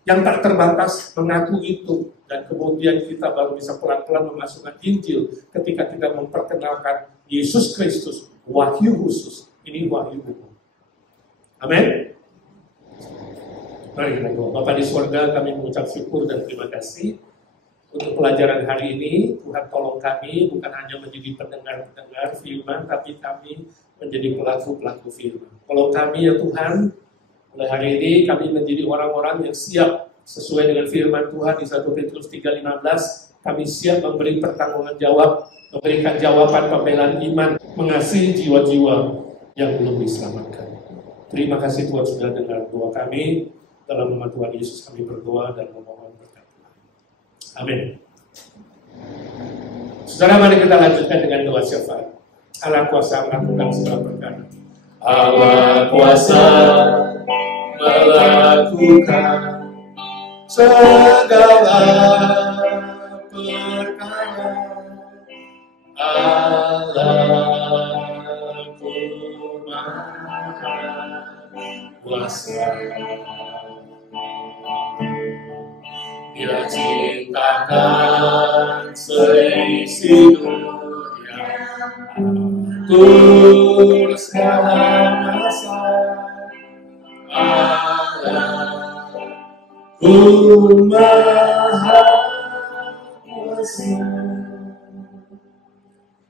yang tak terbatas, mengaku itu. Dan kemudian kita baru bisa pelan-pelan memasukkan Injil ketika kita memperkenalkan Yesus Kristus, wahyu khusus. Ini wahyu umum. Amin. Mari kita doa. Bapa di surga, kami mengucap syukur dan terima kasih untuk pelajaran hari ini. Tuhan tolong kami bukan hanya menjadi pendengar-pendengar firman, tapi kami menjadi pelaku-pelaku firman. Tolong kami ya Tuhan, mulai hari ini kami menjadi orang-orang yang siap sesuai dengan firman Tuhan di 1 Petrus 3:15. Kami siap memberi pertanggungan jawab, memberikan jawaban pembelaan iman, mengasihi jiwa-jiwa yang belum diselamatkan. Terima kasih Tuhan sudah dengar doa kami. Dalam nama Tuhan Yesus kami berdoa dan memohon berkat Tuhan. Amin. Saudara, mari kita lanjutkan dengan doa syafaat. Allah kuasa melakukan segala perkara. Allah kuasa melakukan segala perkara. Allahku maha kuasa. Dia ciptakan seisi dunia, atur segala masa. Allahku maha kuasa.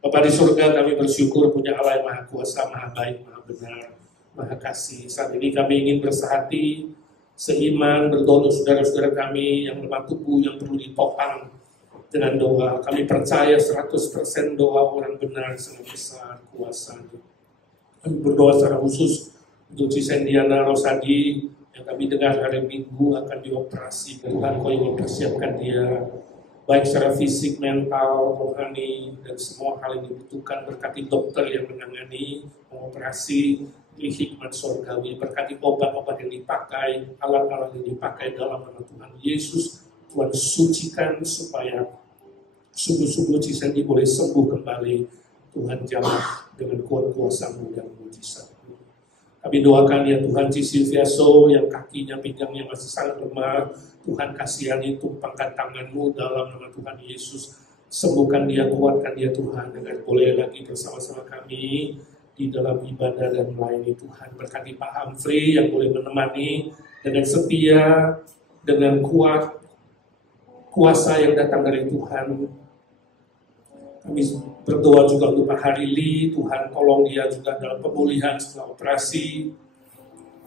Bapa di surga, kami bersyukur punya Allah yang maha kuasa, maha baik, maha benar, maha kasih. Saat ini kami ingin bersehati, seiman, berdoa saudara-saudara kami yang lemah tubuh, yang perlu ditopang dengan doa. Kami percaya 100% doa orang benar sangat besar kuasanya. Kami berdoa secara khusus untuk Cisendiana Rosadi yang kami dengar hari Minggu akan dioperasi. Tuhan kau yang mempersiapkan dia baik secara fisik, mental, rohani, dan semua hal yang dibutuhkan. Berkati dokter yang menangani, mengoperasi, di hikmat surgawi. Berkati obat-obat yang dipakai, alat-alat yang dipakai dalam nama Tuhan Yesus. Tuhan sucikan supaya sungguh-sungguh Cisendi boleh sembuh kembali. Tuhan jamah dengan kuat kuasa-Mu dan mujizat. Kami doakan ya Tuhan Ci Silviaso yang kakinya, pinggangnya masih sangat lemah. Tuhan kasihani, tumpangkan tangan-Mu dalam nama Tuhan Yesus. Sembuhkan dia, kuatkan dia Tuhan, agar boleh lagi bersama-sama kami di dalam ibadah dan melayani Tuhan. Berkati Pak Humphrey yang boleh menemani dengan setia, dengan kuat, kuasa yang datang dari Tuhan. Kami berdoa juga untuk Pak Harili, Tuhan tolong dia juga dalam pemulihan setelah operasi.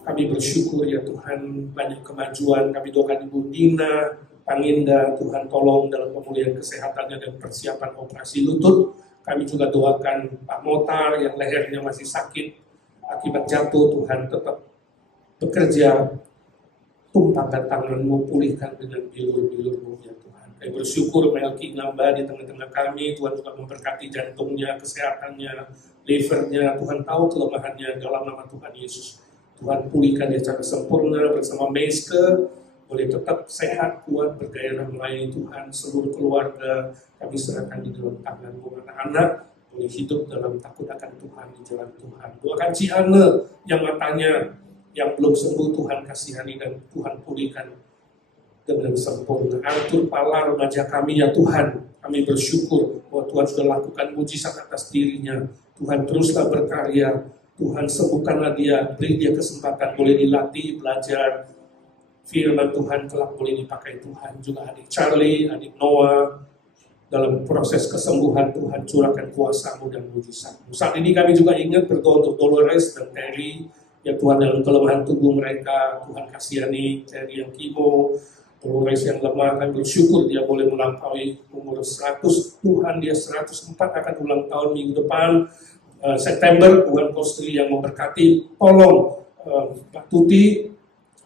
Kami bersyukur ya Tuhan banyak kemajuan. Kami doakan Ibu Dina, Panginda, Tuhan tolong dalam pemulihan kesehatannya dan persiapan operasi lutut. Kami juga doakan Pak Motar yang lehernya masih sakit akibat jatuh, Tuhan tetap bekerja. Tumpahkan tangan-Mu, pulihkan dengan bilur-bilur-Mu ya Tuhan. Kami bersyukur Melki Ngamba di tengah-tengah kami, Tuhan juga memberkati jantungnya, kesehatannya, livernya, Tuhan tahu kelemahannya dalam nama Tuhan Yesus. Tuhan pulihkan dia secara sempurna bersama Meister, boleh tetap sehat, kuat, bergairah melayani Tuhan. Seluruh keluarga kami serahkan di dalam tangan-Mu. Anak-anak boleh hidup dalam takut akan Tuhan, di jalan Tuhan. Doakan Ciane yang matanya yang belum sembuh, Tuhan kasihani dan Tuhan pulihkan dengan sempurna. Arthur Pala remaja kami ya Tuhan, kami bersyukur bahwa Tuhan sudah lakukan mujizat atas dirinya. Tuhan teruslah berkarya, Tuhan sembuhkanlah dia, beri dia kesempatan boleh dilatih, belajar firman Tuhan, kelak boleh dipakai Tuhan. Juga adik Charlie, adik Noah, dalam proses kesembuhan Tuhan curahkan kuasa-Mu dan mujizat-Mu. Saat ini kami juga ingat berdoa untuk Dolores dan Terry, ya Tuhan dalam kelemahan tubuh mereka, Tuhan kasihani Terry yang kimo, Dolores yang lemah, kami bersyukur dia boleh melampaui umur 100, Tuhan dia 104 akan ulang tahun minggu depan, September, Tuhan Kostri yang memberkati, tolong Pak Tuti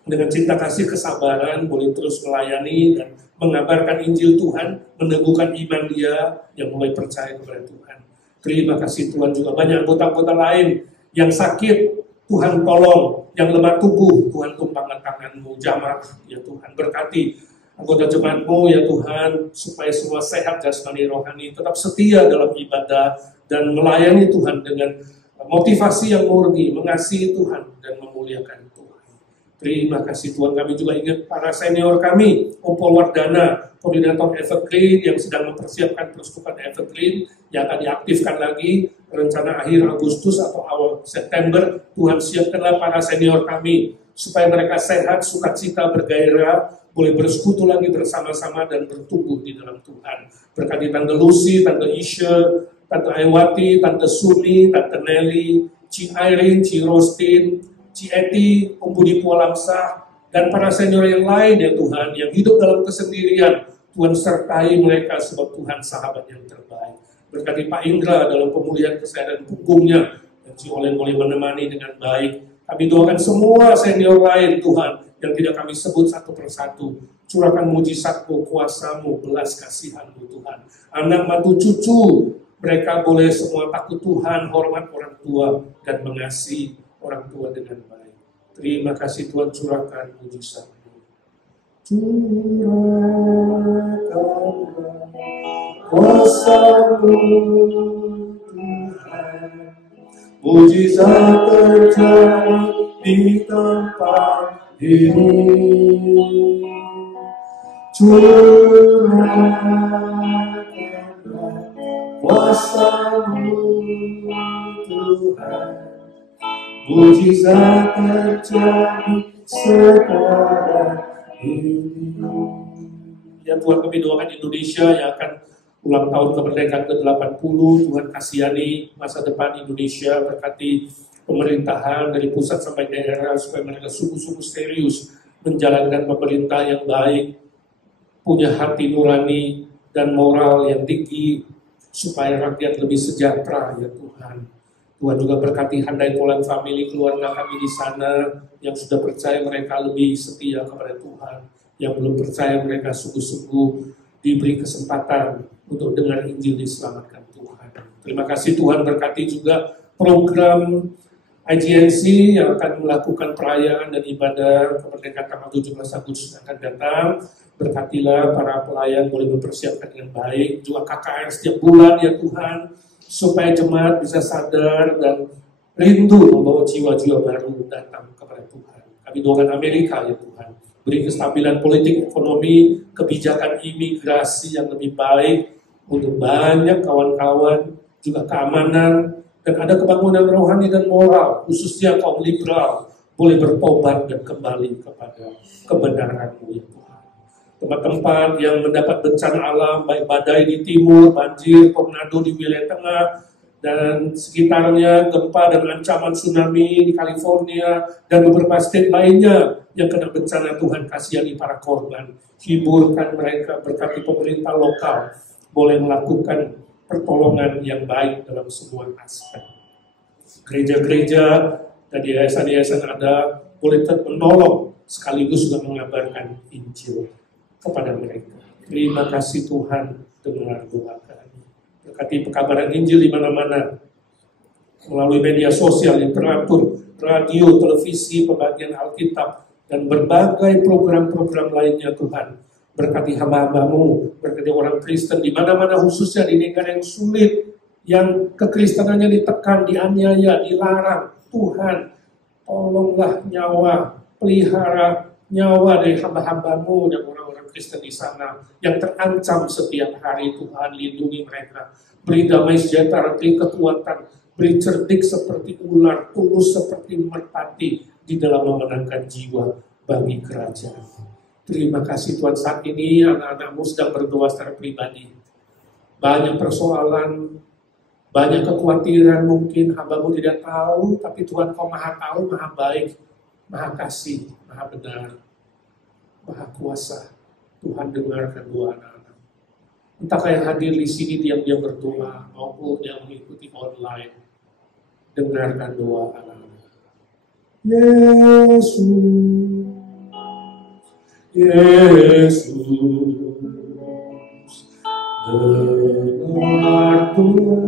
dengan cinta kasih kesabaran boleh terus melayani dan mengabarkan Injil Tuhan, meneguhkan iman dia yang mulai percaya kepada Tuhan. Terima kasih Tuhan, juga banyak anggota-anggota lain yang sakit, Tuhan tolong, yang lemah tubuh, Tuhan tumpangkan tangan-Mu, jamah, ya Tuhan berkati anggota jemaat-Mu, ya Tuhan, supaya semua sehat jasmani rohani, tetap setia dalam ibadah, dan melayani Tuhan dengan motivasi yang murni, mengasihi Tuhan, dan memuliakan Tuhan. Terima kasih Tuhan, kami juga ingat para senior kami, Ompol Wardana, koordinator Evergreen yang sedang mempersiapkan persekutuan Evergreen, yang akan diaktifkan lagi, rencana akhir Agustus atau awal September. Tuhan siapkanlah para senior kami, supaya mereka sehat, sukacita, bergairah, boleh bersekutu lagi bersama-sama dan bertumbuh di dalam Tuhan. Berkati Tante Lucy, Tante Isha, Tante Aiwati, Tante Suni, Tante Nelly, Ci Irene, Ci Rostin, Ci Eti, Om Budi Pualamsah, dan para senior yang lain ya Tuhan, yang hidup dalam kesendirian. Tuhan sertai mereka sebab Tuhan sahabat yang terbaik. Berkati Pak Indra dalam pemulihan kesehatan punggungnya, dan Ci Olen boleh menemani dengan baik. Kami doakan semua senior lain Tuhan, yang tidak kami sebut satu persatu. Curahkan mujizat-Mu, kuasa-Mu, belas kasihan-Mu Tuhan. Anak mantu cucu, mereka boleh semua takut Tuhan, hormat orang tua, dan mengasihi orang tua dengan baik. Terima kasih Tuhan, curahkan mujizat-Mu. Curahkanlah kuasa-Mu Tuhan, mujizat terjadi di tempat ini. Curahkanlah kuasa-Mu Tuhan, mujizat terjadi sekarang ini. Ya Tuhan, kami doakan Indonesia yang akan ulang tahun kemerdekaan ke-80, Tuhan kasihani masa depan Indonesia, berkati pemerintahan dari pusat sampai daerah, supaya mereka sungguh-sungguh serius menjalankan pemerintah yang baik, punya hati nurani, dan moral yang tinggi, supaya rakyat lebih sejahtera ya Tuhan. Tuhan juga berkati Handai Polan Family, keluarga kami di sana, yang sudah percaya mereka lebih setia kepada Tuhan, yang belum percaya mereka sungguh-sungguh diberi kesempatan untuk dengar Injil, diselamatkan Tuhan. Terima kasih Tuhan, berkati juga program IGNC yang akan melakukan perayaan dan ibadah kemerdekaan tanggal 17 Agustus akan datang. Berkatilah para pelayan boleh mempersiapkan dengan baik, juga KKR setiap bulan ya Tuhan, supaya jemaat bisa sadar dan rindu membawa jiwa-jiwa baru datang kepada Tuhan. Kami doakan Amerika ya Tuhan, beri kestabilan politik, ekonomi, kebijakan imigrasi yang lebih baik untuk banyak kawan-kawan, juga keamanan, dan ada kebangunan rohani dan moral, khususnya kaum liberal, boleh bertobat dan kembali kepada kebenaran-Mu ya Tuhan. Tempat-tempat yang mendapat bencana alam, baik badai di timur, banjir, tornado di wilayah tengah, dan sekitarnya, gempa dan ancaman tsunami di California, dan beberapa state lainnya yang kena bencana, Tuhan kasihani para korban. Hiburkan mereka, berkati pemerintah lokal, boleh melakukan pertolongan yang baik dalam semua aspek. Gereja-gereja dan yayasan-yayasan ada, boleh menolong, sekaligus juga mengabarkan Injil kepada mereka. Terima kasih Tuhan, dengar doa kami. Berkati pekabaran Injil di mana-mana, melalui media sosial yang teratur, radio, televisi, pembagian Alkitab, dan berbagai program-program lainnya Tuhan. Berkati hamba-hambamu, berkati orang Kristen di mana-mana, khususnya di negara yang sulit, yang kekristenannya ditekan, dianiaya, dilarang. Tuhan, tolonglah nyawa, pelihara nyawa dari hamba-hambamu dan orang-orang Kristen di sana yang terancam setiap hari. Tuhan, lindungi mereka, beri damai sejahtera, beri kekuatan, beri cerdik seperti ular, tulus seperti merpati di dalam memenangkan jiwa bagi kerajaan. Terima kasih Tuhan, saat ini anak-anak-Mu sedang berdoa secara pribadi. Banyak persoalan, banyak kekhawatiran, mungkin hamba-Mu tidak tahu, tapi Tuhan Kau maha tahu, maha baik, maha kasih, maha benar, maha kuasa. Tuhan, dengarkan doa anak-anak. Entahkah yang hadir di sini diam-diam berdoa, maupun yang mengikuti online, dengarkan doa anak-anak. Yesus, Yesus, dengar doa, janganlah Tuhan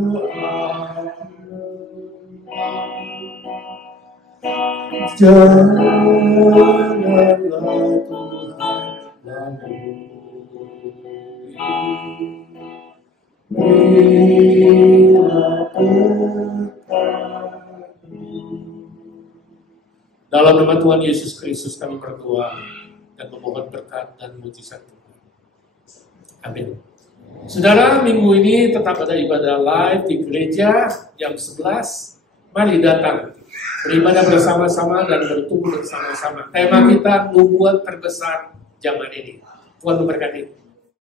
berilah berkat-Mu. Dalam nama Tuhan Yesus Kristus kami berdoa dan memohon berkat dan mujizat Tuhan. Amin. Saudara, minggu ini tetap ada ibadah live di gereja jam 11. Mari datang beribadah bersama-sama dan bertumbuh bersama-sama. Tema kita nubuat terbesar zaman ini. Tuhan memberkati.